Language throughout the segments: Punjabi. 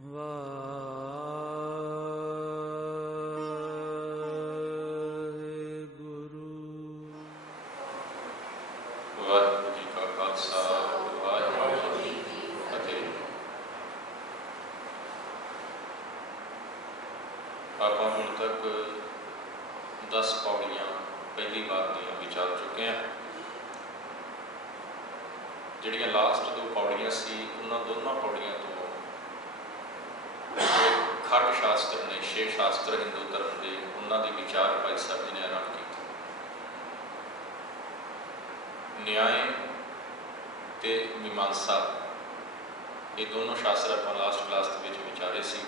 ਵਾਹਿਗੁਰੂ। ਵਾਹਿਗੁਰੂ ਜੀ ਕਾ ਖਾਲਸਾ, ਵਾਹਿਗੁਰੂ ਜੀ ਕੀ ਫਤਿਹ। ਆਪਾਂ ਹੁਣ ਤੱਕ 10 ਪੌੜੀਆਂ ਪਹਿਲੀ ਵਾਰ ਦੀਆਂ ਵਿਚਾਰ ਚੁੱਕੇ ਹਾਂ। ਜਿਹੜੀਆਂ ਲਾਸਟ 2 ਪੌੜੀਆਂ ਸੀ, ਉਹਨਾਂ ਦੋਨਾਂ ਪੌੜੀਆਂ ਤੋਂ ਖੱਟ ਸ਼ਾਸਤਰ ਨੇ, 6 ਸ਼ਾਸਤਰ ਹਿੰਦੂ ਧਰਮ ਦੇ, ਉਹਨਾਂ ਦੇ ਵਿਚਾਰ ਭਾਈ ਸਾਹਿਬ ਜੀ ਨੇ ਆਰੰਭ ਕੀਤੇ। ਨਿਆਏ ਤੇ ਮੀਮਾਂਸਾ, ਇਹ ਦੋਨੋਂ ਸ਼ਾਸਤਰ ਆਪਾਂ ਲਾਸਟ ਕਲਾਸ ਦੇ ਵਿੱਚ ਵਿਚਾਰੇ ਸੀ।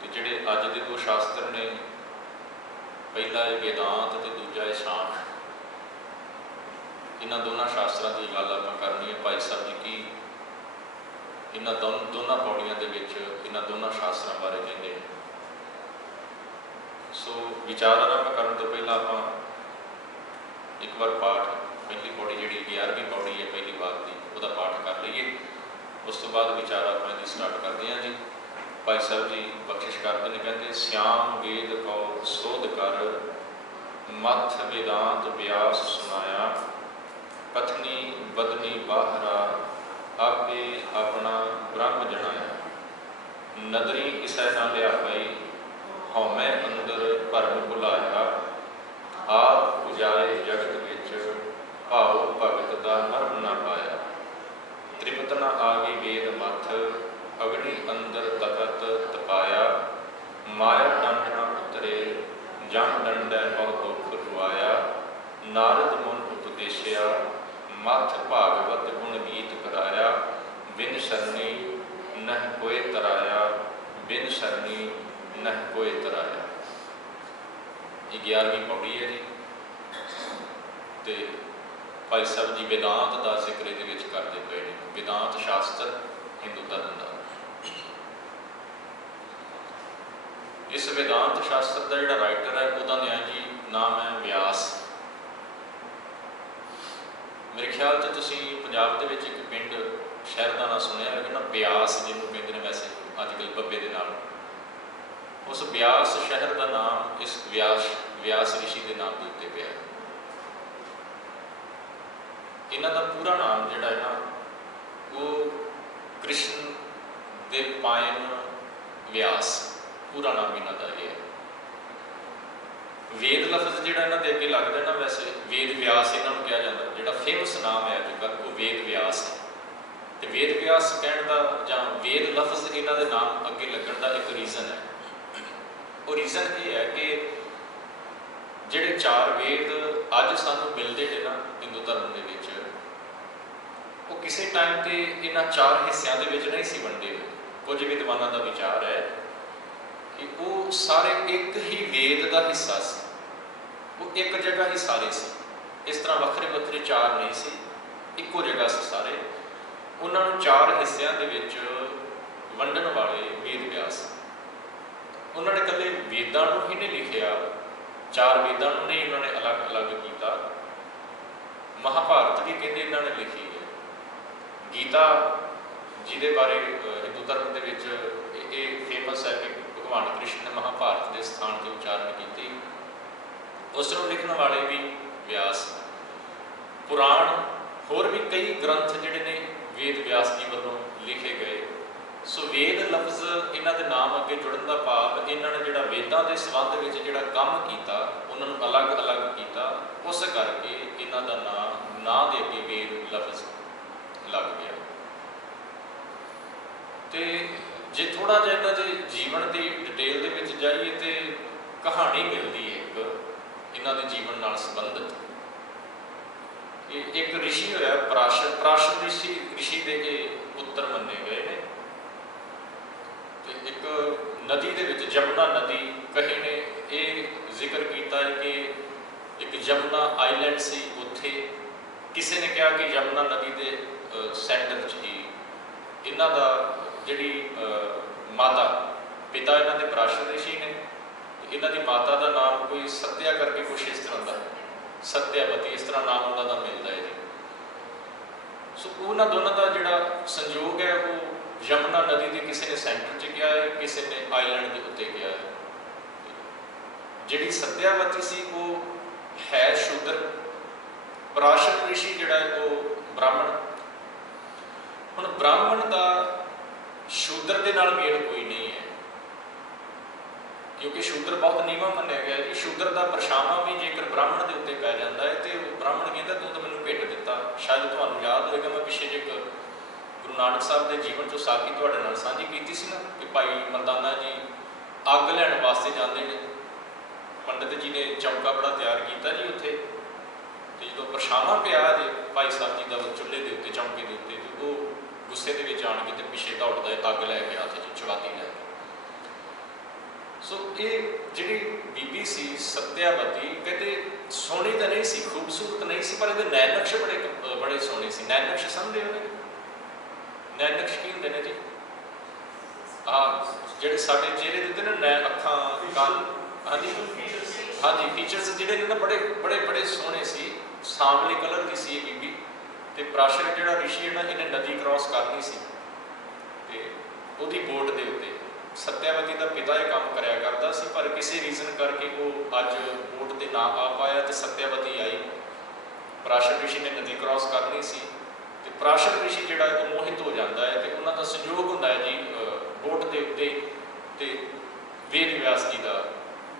ਤੇ ਜਿਹੜੇ ਅੱਜ ਦੇ 2 ਸ਼ਾਸਤਰ ਨੇ, ਪਹਿਲਾ ਹੈ ਵੇਦਾਂਤ ਤੇ ਦੂਜਾ ਹੈ ਸਾਂਖ। ਇਹਨਾਂ ਦੋਨਾਂ ਸ਼ਾਸਤਰਾਂ ਦੀ ਗੱਲ ਆਪਾਂ ਕਰਨੀ ਹੈ। ਭਾਈ ਸਾਹਿਬ ਜੀ ਕੀ ਇਹਨਾਂ ਦੋਨਾਂ ਪੌੜੀਆਂ ਦੇ ਵਿੱਚ ਇਹਨਾਂ ਦੋਨਾਂ ਸ਼ਾਸਤਰਾਂ ਬਾਰੇ ਕਹਿੰਦੇ ਨੇ। ਸੋ ਵਿਚਾਰ ਆਰੰਭ ਕਰਨ ਤੋਂ ਪਹਿਲਾਂ ਆਪਾਂ ਇੱਕ ਵਾਰ ਪਾਠ, ਪਹਿਲੀ ਪੌੜੀ ਜਿਹੜੀ 11ਵੀਂ ਪੌੜੀ ਹੈ ਪਹਿਲੀ ਵਾਰ ਦੀ, ਉਹਦਾ ਪਾਠ ਕਰ ਲਈਏ। ਉਸ ਤੋਂ ਬਾਅਦ ਵਿਚਾਰ ਆਪਾਂ ਇਹਦੀ ਸਟਾਰਟ ਕਰਦੇ ਹਾਂ ਜੀ। ਭਾਈ ਸਾਹਿਬ ਜੀ ਬਖਸ਼ਿਸ਼ ਕਰਦੇ ਨੇ, ਕਹਿੰਦੇ ਸਿਆਮ ਵੇਦ ਕਉ ਸੋਧ ਕਰ, ਮੱਥ ਵੇਦਾਂਤ ਵਿਆਸ ਸੁਨਾਇਆ, ਪਤਨੀ ਬਦਨੀ ਬਾਹਰਾ, ਆਪੇ ਆਪਣਾ ਬ੍ਰਹਮ ਜਣਾਇਆ, ਨਦਰੀ ਇਸੈ ਨਾ ਲਿਆ ਪਈ, ਹਉਮੈ ਅੰਦਰ ਭਰਮ ਭੁਲਾਇਆ, ਆਪ ਪੁਜਾਏ ਜਗਤ ਵਿੱਚ, ਭਾਉ ਭਗਤ ਦਾ ਮਰਮ ਨਾ ਪਾਇਆ, ਤ੍ਰਿਪਤ ਨਾ ਆਗੀ ਵੇਦ ਮੱਥ, ਅਗਨੀ ਅੰਦਰ ਤਪਤ ਤਪਾਇਆ, ਮਾਇਆ ਡੰਡ ਨਾ ਉਤਰੇ, ਜਮ ਡੰਡੈ ਬਹੁ ਦੁਖ ਰੁਆਇਆ, ਨਾਰਦ ਮੁਨ ਉਪਦੇਸ਼ਿਆ, ਮੱਥ ਭਾਗਵਤ ਗੁਣ ਗੀਤ ਕਰਾਇਆ, ਬਿਨ ਸਰਨੀ ਨਹਿ ਕੋਇ ਤਰਾਇਆ, ਬਿਨ ਸਰਨੀ ਨਹਿ ਕੋਇ ਤਰਾਇਆ। ਇਹ 11ਵੀਂ ਪੌੜੀ ਹੈ ਜੀ। ਤੇ ਭਾਈ ਸਾਹਿਬ ਜੀ ਵੇਦਾਂਤ ਦਾ ਜ਼ਿਕਰ ਇਹਦੇ ਵਿੱਚ ਕਰਦੇ ਪਏ ਨੇ। ਵੇਦਾਂਤ ਸ਼ਾਸਤਰ ਹਿੰਦੂ ਧਰਮ ਦਾ। ਇਸ ਵੇਦਾਂਤ ਸ਼ਾਸਤਰ ਦਾ ਜਿਹੜਾ ਰਾਈਟਰ ਹੈ, ਉਹਦਾ ਜੀ ਨਾਮ ਹੈ ਵਿਆਸ। ਮੇਰੇ ਖਿਆਲ 'ਚ ਤੁਸੀਂ ਪੰਜਾਬ ਦੇ ਵਿੱਚ ਇੱਕ ਪਿੰਡ, ਸ਼ਹਿਰ ਦਾ ਨਾਂ ਸੁਣਿਆ ਹੋਵੇਗਾ ਨਾ, ਬਿਆਸ, ਜਿਹਨੂੰ ਕਹਿੰਦੇ ਨੇ ਵੈਸੇ ਅੱਜ ਕੱਲ੍ਹ ਬੱਬੇ ਦੇ ਨਾਲ। ਉਸ ਬਿਆਸ ਸ਼ਹਿਰ ਦਾ ਨਾਮ ਇਸ ਵਿਆਸ ਰਿਸ਼ੀ ਦੇ ਨਾਮ ਦੇ ਉੱਤੇ ਪਿਆ। ਇਹਨਾਂ ਦਾ ਪੂਰਾ ਨਾਮ ਜਿਹੜਾ ਹੈ ਨਾ, ਉਹ ਕ੍ਰਿਸ਼ਨ ਦੇਵਪਾਇਨ ਵਿਆਸ, ਪੂਰਾ ਨਾਮ ਇਹਨਾਂ ਦਾ ਇਹ ਹੈ। ਵੇਦ ਲਫ਼ਜ਼ ਜਿਹੜਾ ਇਹਨਾਂ ਦੇ ਅੱਗੇ ਲੱਗਦਾ ਨਾ, ਵੈਸੇ ਵੇਦ ਵਿਆਸ ਇਹਨਾਂ ਨੂੰ ਕਿਹਾ ਜਾਂਦਾ। ਜਿਹੜਾ ਫੇਮਸ ਨਾਮ ਹੈ ਅੱਜ ਕੱਲ੍ਹ, ਉਹ ਵੇਦ ਵਿਆਸ ਹੈ। ਤੇ ਵੇਦ ਵਿਆਸ ਕਹਿਣ ਦਾ ਜਾਂ ਵੇਦ ਲਫ਼ਜ਼ ਇਹਨਾਂ ਦੇ ਨਾਮ ਅੱਗੇ ਲੱਗਣ ਦਾ ਇੱਕ ਰੀਜ਼ਨ ਹੈ। ਉਹ ਰੀਜ਼ਨ ਇਹ ਹੈ ਕਿ ਜਿਹੜੇ 4 ਵੇਦ ਅੱਜ ਸਾਨੂੰ ਮਿਲਦੇ ਨੇ ਨਾ ਹਿੰਦੂ ਧਰਮ ਦੇ ਵਿੱਚ, ਉਹ ਕਿਸੇ ਟਾਈਮ 'ਤੇ ਇਹਨਾਂ 4 ਹਿੱਸਿਆਂ ਦੇ ਵਿੱਚ ਨਹੀਂ ਸੀ ਵੰਡੇ ਹੋਏ। ਕੁਝ ਵਿਦਵਾਨਾਂ ਦਾ ਵਿਚਾਰ ਹੈ ਕਿ ਉਹ ਸਾਰੇ ਇੱਕ ਹੀ ਵੇਦ ਦਾ ਹਿੱਸਾ ਸੀ, ਉਹ ਇੱਕ ਜਗ੍ਹਾ ਹੀ ਸਾਰੇ ਸੀ। ਇਸ ਤਰ੍ਹਾਂ ਵੱਖਰੇ ਵੱਖਰੇ 4 ਨਹੀਂ ਸੀ, ਇੱਕੋ ਜਗ੍ਹਾ ਸੀ ਸਾਰੇ। ਉਹਨਾਂ ਨੂੰ 4 ਹਿੱਸਿਆਂ ਦੇ ਵਿੱਚ ਵੰਡਣ ਵਾਲੇ ਵੇਦ ਵਿਆਸ। ਉਹਨਾਂ ਨੇ ਇਕੱਲੇ ਵੇਦਾਂ ਨੂੰ ਹੀ ਨਹੀਂ ਲਿਖਿਆ, 4 ਵੇਦਾਂ ਨੂੰ ਨਹੀਂ ਉਹਨਾਂ ਨੇ ਅਲੱਗ-ਅਲੱਗ ਕੀਤਾ। ਮਹਾਭਾਰਤ ਵੀ ਕਹਿੰਦੇ ਇਹਨਾਂ ਨੇ ਲਿਖੀ ਹੈ। ਗੀਤਾ, ਜਿਹਦੇ ਬਾਰੇ ਹਿੰਦੂ ਧਰਮ ਦੇ ਵਿੱਚ ਇਹ ਫੇਮਸ ਹੈ ਕਿ ਭਗਵਾਨ ਕ੍ਰਿਸ਼ਨ ਨੇ ਮਹਾਭਾਰਤ ਦੇ ਸਥਾਨ 'ਤੇ ਉਚਾਰਨ ਕੀਤੀ, ਉਸ ਨੂੰ ਲਿਖਣ ਵਾਲੇ ਵੀ ਵਿਆਸ। ਪੁਰਾਣ, ਹੋਰ ਵੀ ਕਈ ਗ੍ਰੰਥ ਜਿਹੜੇ ਨੇ ਵੇਦ ਵਿਆਸ ਜੀ ਵੱਲੋਂ ਲਿਖੇ ਗਏ। ਸੋ ਵੇਦ ਲਫ਼ਜ਼ ਇਹਨਾਂ ਦੇ ਨਾਮ ਅੱਗੇ ਜੁੜਨ ਦਾ ਭਾਵ, ਇਹਨਾਂ ਨੇ ਜਿਹੜਾ ਵੇਦਾਂ ਦੇ ਸੰਬੰਧ ਵਿੱਚ ਜਿਹੜਾ ਕੰਮ ਕੀਤਾ, ਉਹਨਾਂ ਨੂੰ ਅਲੱਗ-ਅਲੱਗ ਕੀਤਾ, ਉਸ ਕਰਕੇ ਇਹਨਾਂ ਦਾ ਨਾਂ ਦੇ ਅੱਗੇ ਵੇਦ ਲਫ਼ਜ਼ ਲੱਗ ਗਿਆ। ਤੇ ਜੇ ਥੋੜ੍ਹਾ ਜਿਹਾ ਇਹਨਾਂ ਦੇ ਜੀਵਨ ਦੀ ਡਿਟੇਲ ਦੇ ਵਿੱਚ ਜਾਈਏ ਤੇ ਕਹਾਣੀ ਮਿਲਦੀ ਹੈ ਇੱਕ ਇਹਨਾਂ ਦੇ ਜੀਵਨ ਨਾਲ ਸੰਬੰਧਿਤ। ਇੱਕ ਰਿਸ਼ੀ ਹੋਇਆ ਪਰਾਸ਼ਰ ਰਿਸ਼ੀ ਦੇ ਇਹ ਪੁੱਤਰ ਮੰਨੇ ਗਏ ਨੇ। ਤੇ ਇੱਕ ਨਦੀ ਦੇ ਵਿੱਚ, ਜਮਨਾ ਨਦੀ, ਕਹੀ ਨੇ ਇਹ ਜ਼ਿਕਰ ਕੀਤਾ ਹੈ ਕਿ ਇੱਕ ਜਮਨਾ ਆਈਲੈਂਡ ਸੀ। ਉੱਥੇ ਕਿਸੇ ਨੇ ਕਿਹਾ ਕਿ ਜਮਨਾ ਨਦੀ ਦੇ ਸੈਂਟਰ 'ਚ ਹੀ ਇਹਨਾਂ ਦਾ ਜਿਹੜੀ ਮਾਤਾ, ਪਿਤਾ ਇਹਨਾਂ ਦੇ ਪਰਾਸ਼ਰ ਰਿਸ਼ੀ ਨੇ, ਇਹਨਾਂ ਦੀ ਮਾਤਾ ਦਾ ਨਾਮ ਕੋਈ ਸਤਿਆ ਕਰਕੇ ਕੁਛ ਇਸ ਤਰ੍ਹਾਂ ਦਾ, ਸਤਿਆਵਤੀ, ਇਸ ਤਰ੍ਹਾਂ ਨਾਮ ਉਹਨਾਂ ਦਾ ਮਿਲਦਾ ਹੈ ਜੀ। ਸੋ ਉਹਨਾਂ ਦੋਨਾਂ ਦਾ ਜਿਹੜਾ ਸੰਯੋਗ ਹੈ ਉਹ ਯਮੁਨਾ नदी के किसी ने सेंटर च किया है, किसी ने आइलैंड के उत्ते किया है। जिहड़ी सत्यावती सी वो है शूद्र, पराशर ऋषि जिहड़ा है वो ब्राह्मण। हुण ब्राह्मण का शूद्र के नाल मेल कोई नहीं है, क्योंकि शूद्र बहुत नीवा मन्निया गया जी। शूद्र का परछावां भी जेकर ब्राह्मण के उत्ते पै जाता है तो ब्राह्मण कहता तू तो मैनूं भेट दिता। शायद तुहानूं याद होएगा, मैं पिछे जे गुरु नानक साहब के जीवन चो साखी तुहाडे नाल साझी कीती सी ना कि भाई मरदाना जी अग लैण वास्ते जाते हैं, पंडित जी ने चौका बड़ा तैयार किया जी उत्थे, तो जो परछावां पिया जे भाई साहब जी का चुल्हे के उत्ते चौके के उत्ते, तो वो गुस्से के विच आण के ते पिछे दौड़दा है अग लैके हत्थ च चवाती लैके। सो ये जिहड़ी बीबी सी सत्यावती कहते सोहनी तो नहीं सी, खूबसूरत नहीं सी, पर इहदे नैन नक्श बड़े सोहने सी। नैन नक्श समझदे हो? नैन नक्श की हुंदे ने जी? जिहड़े साडे चेहरे दे उत्ते ना नैन अखां कंन, हाँ जी हाँ जी, फीचर्स जिहड़े ने ना बड़े बड़े बड़े सोहने सी। सांवले कलर की सी बीबी। तो पराशर जिहड़ा ऋषि है ना, इन्हें नदी क्रॉस करनी सी ते उहदी बोट दे उत्ते सत्यावती का पिता यह काम कराया करता सी, पर किसी रीजन करके वो अज बोट ते ना आ पाया तो सत्यावती आई। पराशर ऋषि ने नदी क्रॉस करनी सी ते पराशर ऋषि जिहड़ा है मोहित हो जाता है, तो उन्होंने संयोग होंदा है जी बोट के उत्ते ते वेद व्यास जी का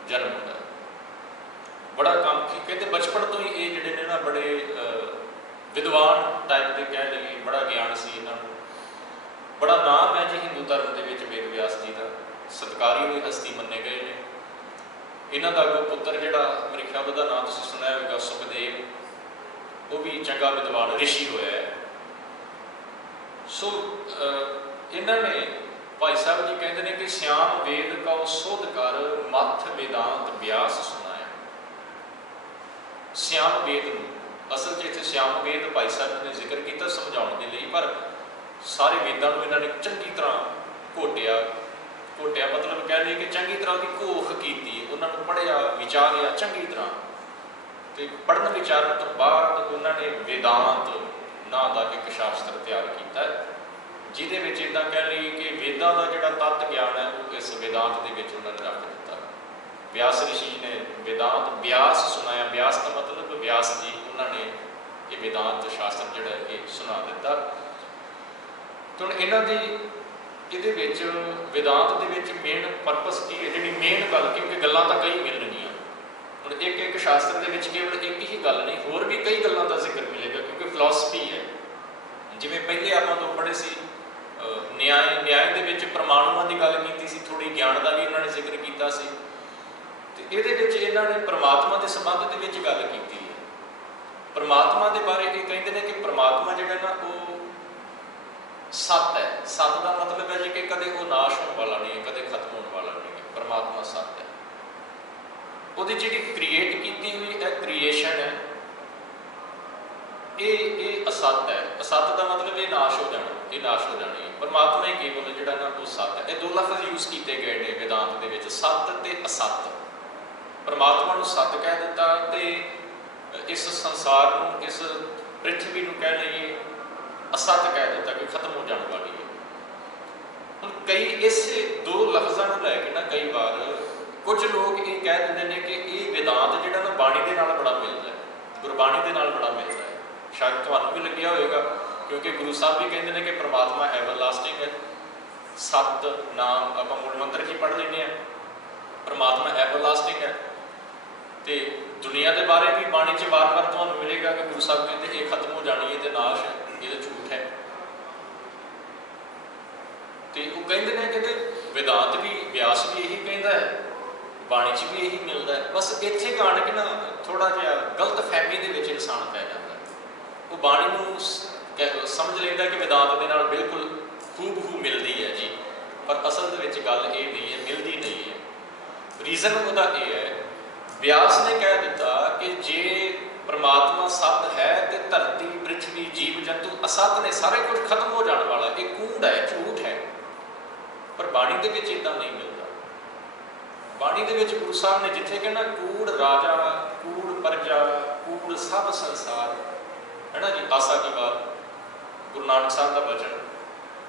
जन्म होता है। बड़ा काम कहते बचपन तो ही ये जिहड़े ने ना बड़े विद्वान टाइप के कह लईए, बड़ा ज्ञान सी इन्होंने। बड़ा नाम है जी हिंदू धर्म के विच वेद व्यास जी का, सत्कारी हुई हस्ती मन्ने गए हैं। इन्हों का अगों पुत्र जिहड़ा मेरे ख्याल का नाम तुसीं सुनिया होगा सुखदेव, वो भी चंगा विद्वान ऋषि होया है। सो इन्होंने भाई साहब जी कहते हैं कि श्याम वेद का शोध कर मथ वेदांत व्यास सुनाया। श्याम वेद असल च इत्थे श्याम वेद भाई साहब ने जिक्र किया समझाने के लिए, पर सारे वेदां नूं इन्होंने चंगी तरह घोटिया मतलब कह लीए कि चंगी तरह की घोख की, उन्होंने पढ़िया विचारिया चंगी तरह। तो पढ़न विचारन तो बाद उन्होंने वेदांत नाम का एक शास्त्र तैयार किया, जिहदे विच इदां कह लीए कि वेदां का जिहड़ा तत्त ज्ञान है वो इस वेदांत दे विच उन्होंने रख दिता। व्यास ऋषि ने वेदांत व्यास सुनाया। व्यास का मतलब व्यास जी उन्होंने ये वेदांत शास्त्र जिहड़ा है सुना दिता। तो इन्हों की ये वेदांत के मेन परपस की है, जी मेन गल, क्योंकि गल्लां तां कई मिलणगियां। हुण एक शास्त्र के केवल एक ही गल नहीं, होर भी कई गल्लां का जिक्र मिलेगा, क्योंकि फिलोसफी है। जिवें पहले आपां तो पढ़े सी न्याय दे विच परमाणुआं की गल की सी, थोड़ी ज्ञान का भी इन्होंने जिक्र किया सी, ते इहदे विच इन्होंने परमात्मा के संबंध दे विच गल की है। परमात्मा के बारे ये कहते हैं कि परमात्मा जिहड़ा ना वो सत है। सत का मतलब है जी कि कदे वो नाश होने वाला नहीं है, कदे खत्म होने वाला नहीं है। परमात्मा सत है। वो जी क्रिएट की हुई है क्रिएशन है, ये असत है। असत का मतलब ये नाश हो जाना, ये नाश हो जानी है। परमात्मा ही केवल जिहड़ा ना वो सत है। ये दो लफ्ज़ यूज किए गए हैं वेदांत के विच, सत ते असत। परमात्मा नूं सत कह दिता ते इस संसार नूं, इस पृथ्वी नूं कह लईए असत कह दिता कि खत्म हो जाने वाली है। हुण कई इस दो लफ्ज़ों को लैके ना कई बार कुछ लोग ये कह देंगे ने कि ये वेदांत जिहड़ा ना बाणी दे नाल बड़ा मिलता है, गुरबाणी दे नाल बड़ा मिलता है। शायद तुहानूं भी लग्गिया होएगा, क्योंकि गुरु साहब भी कहते हैं कि परमात्मा एवरलास्टिंग है। सत नाम आपां मूल मंत्र ही पढ़ लैंदे आ, परमात्मा एवरलास्टिंग है। तो दुनिया के बारे भी बाणी च बार बार तुहानूं मिलेगा कि गुरु साहब कहते ये खत्म हो जानी है, तो नाश है, ये झूठ है। तो वो कहते हैं कि वेदांत भी व्यास भी यही कहता है, बाणी च भी यही मिलता है। बस इत्थे आण के ना थोड़ा जिहा गलत फहमी दे विच इंसान पै जाता है। वो बाणी नूं समझ लेंदा कि वेदांत दे नाल बिल्कुल हूबहू मिलती है जी, पर असल दे विच गल ये नहीं है, मिलती नहीं है। रीजन उहदा ये है, व्यास ने कह दिता कि जे परमात्मा सत है तो धरती पृथ्वी जीव जंतु असत ने, सारे कुछ खत्म हो जाने वाला। एक कूड़ है, झूठ है। पर बाणी दे विच इदां नहीं मिलता। बाणी दे विच गुरु साहब ने जिथे कहना कूड़ राजा, कूड़ प्रजा, कूड़ सब संसार, है ना जी। आसा की बात, गुरु नानक साहब का वचन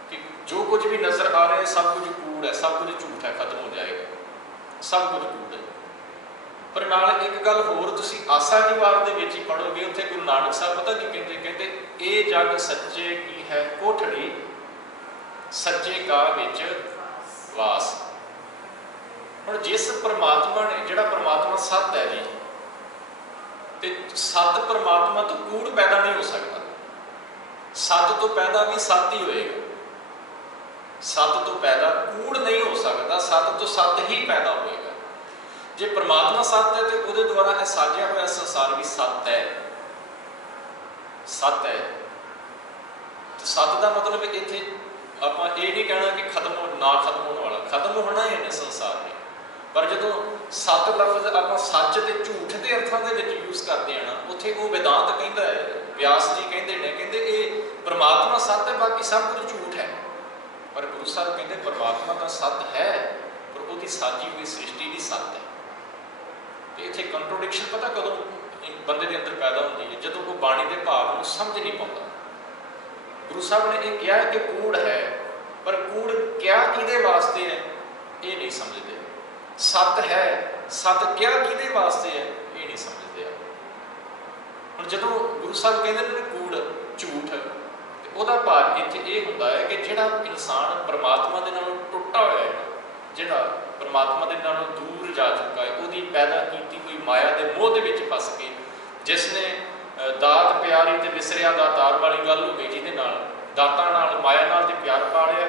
कि जो कुछ भी नज़र आ रहा है सब कुछ कूड़ है, सब कुछ झूठ है, खत्म हो जाएगा, सब कुछ कूड़ है। पर नाल एक गल होर तुसीं आसा की वार दे विच ही पढ़ोगे, उत्थे गुरु नानक साहब पता नहीं कहते, कहते ये जग सच्चे की है कोठड़ी, सच्चे का विच वास। हुण जिस परमात्मा ने, जिहड़ा परमात्मा सत है जी, ते सत परमात्मा तो कूड़ पैदा नहीं हो सकता। सत तो पैदा भी सत ही होएगा, सत तो पैदा कूड़ नहीं हो सकता, सत तो सत ही पैदा होएगा। जे परमात्मा सत है तो उहदे द्वारा यह साजिया होया संसार भी सत है, सत है। तो सत का मतलब इत्थे आपां ये नहीं कहना कि खत्म ना खत्म होने वाला, खत्म होना ही है संसार ने। पर जो सत लफ्ज आप सच ते झूठ के अर्थों के यूज़ करते हैं ना, उत्थे वो वेदांत कहता है, व्यास जी कहते हैं, कहते ये परमात्मा सत है बाकी सब कुछ झूठ है। पर गुरु साहब कहते परमात्मा का सत है पर वो साजी हुई सृष्टि भी सत है। तो इत्थे कंट्रोडिक्शन पता कदों बंदे के अंदर पैदा होती है, जो वो बाणी के भाव को समझ नहीं पाता। गुरु साहब ने यह कहा कि कूड़ है, पर कूड़ क्या किहदे वास्ते है ये नहीं समझते। सत है, सत क्या किहदे वास्ते है ये नहीं समझते। हुण जदों गुरु साहब कहते हैं कूड़ झूठ, तो वह भाव इत्थे ये हुंदा है कि जिहड़ा इंसान परमात्मा दे नालों टुटा होया है, जिहड़ा परमात्मा दे नालों दूर जा चुका है, उसकी पैदा की हुई माया के मोह के विच फस के, जिसने दात प्यारी ते विसरिया दातार वाली गल हो गई, जिहदे नाल दातां नाल माया नाल ते प्यार पा लिया,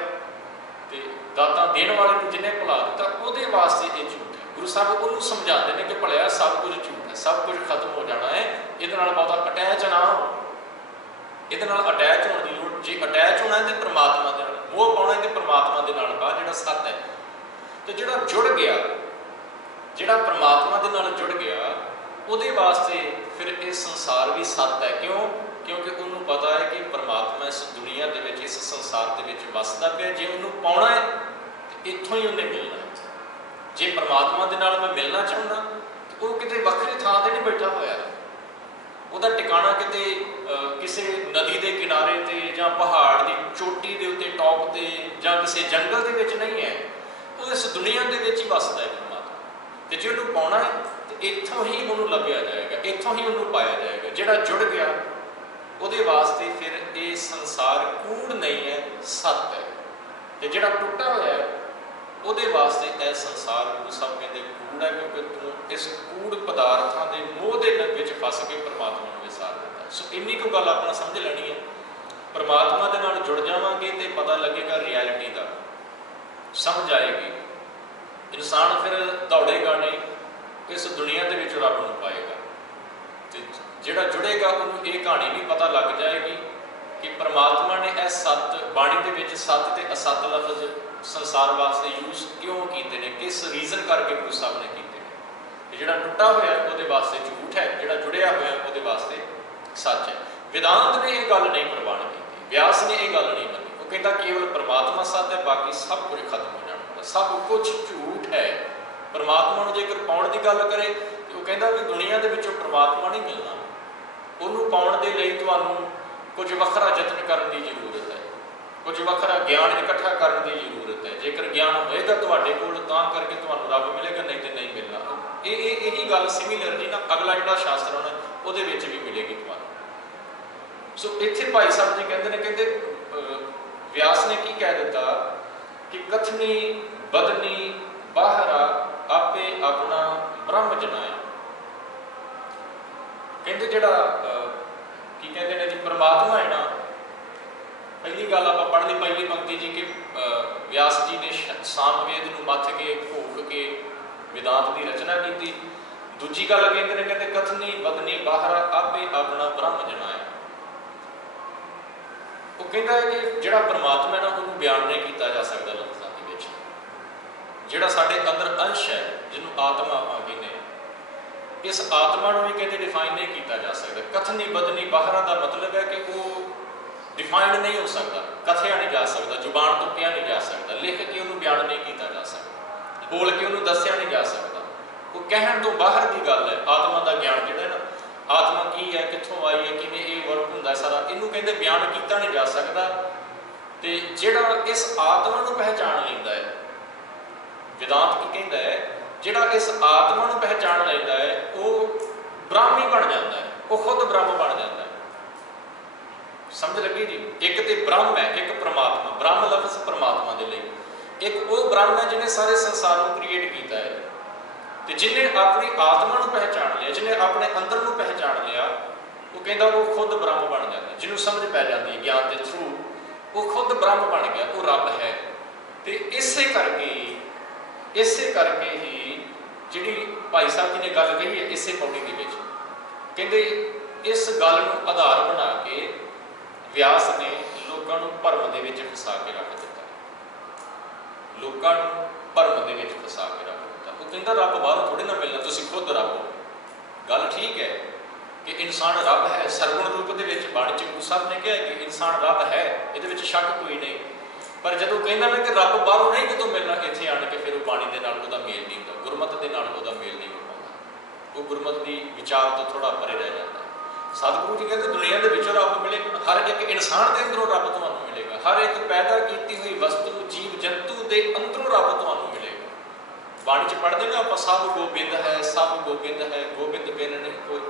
ते दातां देण वाले नूं जिन्हें भुला दिता, उहदे वास्ते ये झूठ है। गुरु साहब उन्होंने समझाते हैं कि भलिया सब कुछ झूठ है, सब कुछ खत्म हो जाना है, इहदे नाल बहुता अटैच ना हो, इहदे नाल अटैच होने की लोड़, जे अटैच होना है तो परमात्मा दे नाल, मोह पाउणा है तो परमात्मा दे नाल पा, जिहड़ा सत है। तो जिहड़ा जुड़ गया, जिहड़ा परमात्मा दे नाल जुड़ गया, उहदे वास्ते फिर इस संसार भी सत है। क्यों? क्योंकि उन्होंने पता है कि परमात्मा इस दुनिया के विच, इस संसार के विच वसदा पिया, जे उन्होंने पाउणा है तो इत्थों ही उन्हें मिलना है। जे परमात्मा दे नाल मैं मिलना चाहुंदा तो वह किते वखरी थां ते नहीं बैठा होया, ਉਹਦਾ ਟਿਕਾਣਾ ਕਿਤੇ ਕਿਸੇ ਨਦੀ ਦੇ ਕਿਨਾਰੇ ਤੇ ਜਾਂ ਪਹਾੜ ਦੀ ਚੋਟੀ ਦੇ ਉੱਤੇ ਟੌਪ ਤੇ ਜਾਂ ਕਿਸੇ ਜੰਗਲ ਦੇ ਵਿੱਚ ਨਹੀਂ ਹੈ, ਉਹ ਇਸ ਦੁਨੀਆ ਦੇ ਵਿੱਚ ਹੀ ਵਸਦਾ ਹੈ ਪਰਮਾਤਮਾ। ਤੇ ਜੇ ਉਹਨੂੰ ਪਾਉਣਾ ਹੈ ਤੇ ਇੱਥੋਂ ਹੀ ਉਹਨੂੰ ਲੱਭਿਆ ਜਾਏਗਾ, ਇੱਥੋਂ ਹੀ ਉਹਨੂੰ ਪਾਇਆ ਜਾਏਗਾ। ਜਿਹੜਾ ਜੁੜ ਗਿਆ ਉਹਦੇ ਵਾਸਤੇ ਫਿਰ ਇਹ ਸੰਸਾਰ ਕੂੜ ਨਹੀਂ ਹੈ, ਸੱਤ ਹੈ। ਤੇ ਜਿਹੜਾ ਟੁੱਟਾ ਹੋਇਆ ਉਹਦੇ ਵਾਸਤੇ ਇਹ ਸੰਸਾਰ ਗੁਰੂ ਸਾਹਿਬ ਕਹਿੰਦੇ ਕੂੜ ਹੈ, ਕਿਉਂਕਿ ਤੂੰ ਇਸ ਕੂੜ ਪਦਾਰਥਾਂ ਦੇ ਮੋਹ ਦੇ ਵਿੱਚ ਫਸ ਕੇ ਪਰਮਾਤਮਾ ਨੂੰ ਵਿਸਾਰ ਦਿੱਤਾ। ਸੋ ਇੰਨੀ ਕੁ ਗੱਲ ਆਪਣਾ ਸਮਝ ਲੈਣੀ ਹੈ, ਪਰਮਾਤਮਾ ਦੇ ਨਾਲ ਜੁੜ ਜਾਵਾਂਗੇ ਤੇ ਪਤਾ ਲੱਗੇਗਾ ਰਿਐਲਿਟੀ ਦਾ, ਸਮਝ ਆਏਗੀ। ਇਨਸਾਨ ਫਿਰ ਦੌੜੇਗਾ ਨਹੀਂ, ਇਸ ਦੁਨੀਆ ਦੇ ਵਿੱਚ ਰੱਬ ਨੂੰ ਪਾਏਗਾ। ਤੇ ਜਿਹੜਾ ਜੁੜੇਗਾ ਉਹਨੂੰ ਇਹ ਕਹਾਣੀ ਵੀ ਪਤਾ ਲੱਗ ਜਾਏਗੀ ਕਿ ਪਰਮਾਤਮਾ ਨੇ ਇਹ ਸੱਤ ਬਾਣੀ ਦੇ ਵਿੱਚ ਸੱਤ ਤੇ ਅਸੱਤ ਲਫ਼ਜ਼ ਸੰਸਾਰ ਵਾਸਤੇ ਯੂਜ਼ ਕਿਉਂ ਕੀਤੇ ਨੇ, ਕਿਸ ਰੀਜ਼ਨ ਕਰਕੇ ਗੁਰੂ ਸਾਹਿਬ ਨੇ ਕੀਤੇ ਨੇ। ਤੇ ਜਿਹੜਾ ਟੁੱਟਾ ਹੋਇਆ ਉਹਦੇ ਵਾਸਤੇ ਝੂਠ ਹੈ, ਜਿਹੜਾ ਜੁੜਿਆ ਹੋਇਆ ਉਹਦੇ ਵਾਸਤੇ ਸੱਚ ਹੈ। वेदांत ने यह गल नहीं प्रवान की, व्यास ने यह गल नहीं मनी। वो कहता केवल परमात्मा सत्य है, बाकी सब कुछ खत्म हो जाना, सब कुछ झूठ है। परमात्मा को जेकर पाउण की गल करे तो वो कहता कि दुनिया के विचों परमात्मा नहीं मिलना, उन्होंने पाउण के लिए तुहानूं कुछ वखरा यत्न करने की जरूरत है, कुछ वखरा ज्ञान इकट्ठा करने की जरूरत है। जेकर ज्ञान होएगा तुहाडे कोल तां करके तुहानूं रब मिलेगा, नहीं तो नहीं मिलना। यही गल सिमिलर जी ना अगला जिहड़ा शास्त्र होना उहदे विच भी मिलेगी तुहानूं। सो इत्थे भाई साहब जी कहते हैं, कहते व्यास ने की कह दिता कि कथनी बदनी बाहरा आपे अपना ब्रह्म जनाया। कहते जिहड़ा की कहते हैं जी परमात्मा है ना, पहली गल आप पढ़ ली पहली पंक्ति जी कि व्यास जी ने सामवेद नूं मथ के भोग के वेदांत की रचना की। दूजी गल कहते हैं, कहते कथनी बदनी बाहरा आपे अपना ब्रह्म जनाया। वो कहता है कि जिहड़ा परमात्मा है ना उन्होंने बयान नहीं किया जा सकता लफ्ज़ां दे विच। जिहड़ा साडे अंदर अंश है जिन्हों आत्मा आपां कहने, इस आत्मा को भी कहते डिफाइन नहीं किया जा सकता। कथनी बदनी बाहरा का मतलब है कि वो डिफाइंड नहीं हो सकता, कथया नहीं जा सकता, जुबान तो कहा नहीं जा सकता, लिख के उन्होंने बयान नहीं किया जा सकता, बोल के उन्होंने दस्या नहीं जा सकता। वो कहण तो बाहर की गल है। आत्मा का ज्ञान जिहड़ा है ना, आत्मा की है, कित्थों आई है, किवें ये वर्क हुंदा सारा, इनू कहते बयान किया नहीं जा सकता। ਤੇ ਜਿਹੜਾ ਇਸ ਆਤਮਾ ਨੂੰ ਪਹਿਚਾਣ ਲੈਂਦਾ ਹੈ, ਵਿਦਾਂਤ ਕੀ ਕਹਿੰਦਾ ਹੈ, ਜਿਹੜਾ ਇਸ ਆਤਮਾ ਨੂੰ ਪਹਿਚਾਣ ਲੈਂਦਾ ਹੈ ਉਹ ਬ੍ਰਾਹਮੀ ਬਣ ਜਾਂਦਾ ਹੈ, ਉਹ ਖੁਦ ਬ੍ਰਹਮ ਬਣ ਜਾਂਦਾ ਹੈ। ਸਮਝ ਲੱਗੀ ਜੀ? ਇੱਕ ਤੇ ਬ੍ਰਹਮ ਹੈ, ਇੱਕ ਪਰਮਾਤਮਾ। ਬ੍ਰਹਮ ਲਫ਼ਜ਼ ਪਰਮਾਤਮਾ ਦੇ ਲਈ, ਇੱਕ ਉਹ ਬ੍ਰਹਮ ਹੈ ਜਿਹਨੇ ਸਾਰੇ ਸੰਸਾਰ ਨੂੰ ਕ੍ਰੀਏਟ ਕੀਤਾ ਹੈ। ਤੇ ਜਿਹਨੇ ਆਪਣੀ ਆਤਮਾ ਨੂੰ ਪਹਿਚਾਣ ਲਿਆ, ਜਿਹਨੇ ਆਪਣੇ ਅੰਦਰ ਨੂੰ ਪਹਿਚਾਣ ਲਿਆ, ਉਹ ਕਹਿੰਦਾ ਉਹ ਖੁਦ ਬ੍ਰਹਮ ਬਣ ਜਾਂਦਾ। ਜਿਹਨੂੰ ਸਮਝ ਪੈ ਜਾਂਦੀ ਹੈ ਗਿਆਨ ਦੇ ਥਰੂ, ਉਹ ਖੁਦ ਬ੍ਰਹਮ ਬਣ ਗਿਆ, ਉਹ ਰੱਬ ਹੈ। ਤੇ ਇਸੇ ਕਰਕੇ ਹੀ ਜਿਹੜੀ ਭਾਈ ਸਾਹਿਬ ਜੀ ਨੇ ਗੱਲ ਕਹੀ ਹੈ ਇਸੇ ਪੌੜੀ ਦੇ ਵਿੱਚ, ਕਹਿੰਦੇ ਇਸ ਗੱਲ ਨੂੰ ਆਧਾਰ ਬਣਾ ਕੇ ਵਿਆਸ ਨੇ ਲੋਕਾਂ ਨੂੰ ਭਰਮ ਦੇ ਵਿੱਚ ਫਸਾ ਕੇ ਰੱਖ ਦਿੱਤਾ, ਲੋਕਾਂ ਨੂੰ ਭਰਮ ਦੇ ਵਿੱਚ ਫਸਾ ਕੇ ਰੱਖ ਦਿੱਤਾ। ਉਹ ਕਹਿੰਦਾ ਰੱਬ ਬਾਹਰੋਂ ਥੋੜ੍ਹੇ ਨਾ ਮਿਲਣਾ, ਤੁਸੀਂ ਖੁਦ ਰੱਬ ਹੋ। ਗੱਲ ਠੀਕ ਹੈ ਕਿ ਇਨਸਾਨ ਰੱਬ ਹੈ, ਸਰਗੁਣ ਰੂਪ ਦੇ ਵਿੱਚ ਬਾਣੀ ਚ ਗੁਰੂ ਸਾਹਿਬ ਨੇ ਕਿਹਾ ਕਿ ਇਨਸਾਨ ਰੱਬ ਹੈ, ਇਹਦੇ ਵਿੱਚ ਸ਼ੱਕ ਕੋਈ ਨਹੀਂ। ਪਰ ਜਦੋਂ ਕਹਿੰਦਾ ਨਾ ਕਿ ਰੱਬ ਬਾਹਰੋਂ ਨਹੀਂ ਕਿਤੋਂ ਮਿਲਣਾ, ਇੱਥੇ ਆਣ ਕੇ ਫਿਰ ਉਹ ਬਾਣੀ ਦੇ ਨਾਲ ਉਹਦਾ ਮੇਲ ਨਹੀਂ ਹੁੰਦਾ, ਗੁਰਮਤਿ ਦੇ ਨਾਲ ਉਹਦਾ ਮੇਲ ਨਹੀਂ ਹੁੰਦਾ, ਉਹ ਗੁਰਮਤਿ ਦੀ ਵਿਚਾਰ ਤੋਂ ਥੋੜ੍ਹਾ ਪਰੇ ਰਹਿ ਜਾਂਦਾ। ਸਤਿਗੁਰੂ ਜੀ ਕਹਿੰਦੇ ਦੁਨੀਆ ਦੇ ਵਿੱਚੋਂ ਰੱਬ ਮਿਲੇਗਾ, ਹਰ ਇੱਕ ਇਨਸਾਨ ਦੇ ਅੰਦਰੋਂ ਰੱਬ ਤੁਹਾਨੂੰ ਮਿਲੇਗਾ, ਹਰ ਇੱਕ ਪੈਦਾ ਕੀਤੀ ਹੋਈ ਵਸਤੂ, ਜੀਵ ਜੰਤੂ ਦੇ ਅੰਦਰੋਂ ਰੱਬ ਤੁਹਾਨੂੰ ਮਿਲੇਗਾ। ਬਾਣੀ ਚ ਪੜ੍ਹਦੇ ਨਾ ਆਪਾਂ, ਸਭ ਗੋਬਿੰਦ ਹੈ, ਸਭ ਗੋਬਿੰਦ ਹੈ, ਗੋਬਿੰਦ ਬਿਨ ਨਹੀਂ ਕੋਈ।